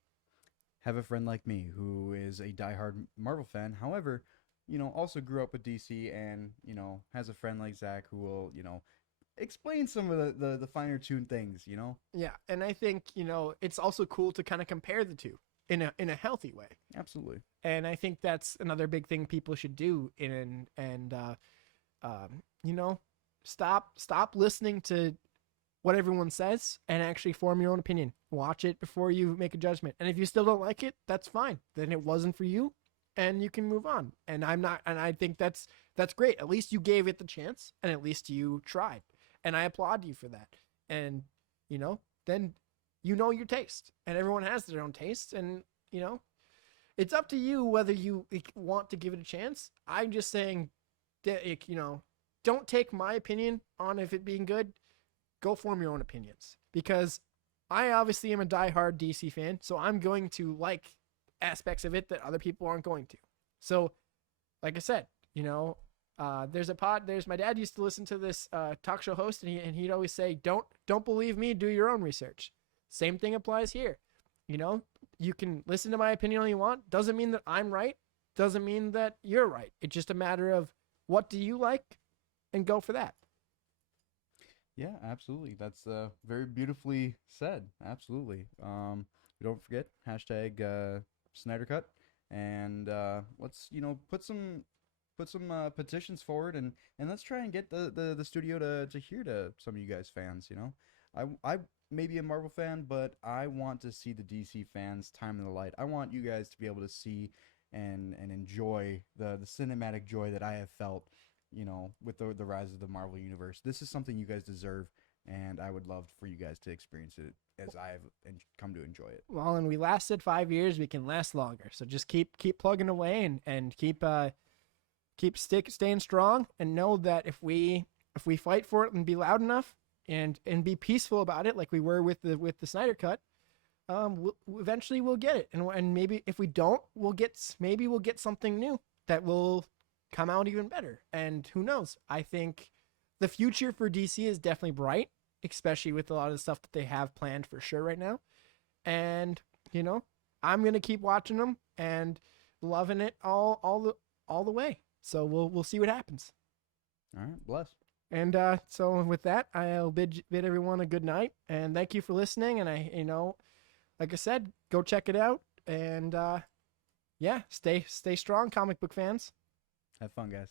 Have a friend like me who is a diehard Marvel fan. However, also grew up with DC and, has a friend like Zach who will, explain some of the finer tuned things, Yeah, and I think, it's also cool to kind of compare the two in a healthy way. Absolutely. And I think that's another big thing people should do stop listening to what everyone says and actually form your own opinion. Watch it before you make a judgment. And if you still don't like it, that's fine. Then it wasn't for you and you can move on. And I think that's great. At least you gave it the chance and at least you tried. And I applaud you for that. And, then your taste. And everyone has their own taste. And, it's up to you whether you want to give it a chance. I'm just saying that, don't take my opinion on if it being good. Go form your own opinions, because I obviously am a diehard DC fan, so I'm going to like aspects of it that other people aren't going to. So, like I said, there's my dad used to listen to this talk show host, and he'd always say, don't believe me, do your own research. Same thing applies here. You can listen to my opinion all you want. Doesn't mean that I'm right. Doesn't mean that you're right. It's just a matter of what do you like, and go for that. Yeah, absolutely. That's very beautifully said. Absolutely. Don't forget hashtag Snyder Cut, and let's put some petitions forward, and let's try and get the studio to hear to some of you guys fans. I may be a Marvel fan, but I want to see the DC fans time in the light. I want you guys to be able to see and enjoy the cinematic joy that I have felt, with the rise of the Marvel universe. This is something you guys deserve, and I would love for you guys to experience it as I've come to enjoy it. Well, and we lasted 5 years. We can last longer. So just keep plugging away, and keep staying strong, and know that if we fight for it and be loud enough and be peaceful about it, like we were with the Snyder Cut, eventually we'll get it. And maybe if we don't, we'll get something new that will come out even better. And who knows? I think the future for DC is definitely bright, especially with a lot of the stuff that they have planned for sure right now. And I'm gonna keep watching them and loving it all the way. So we'll see what happens. All right, bless. And so with that, I'll bid everyone a good night, and thank you for listening. And like I said, go check it out, and stay strong, comic book fans. Have fun, guys.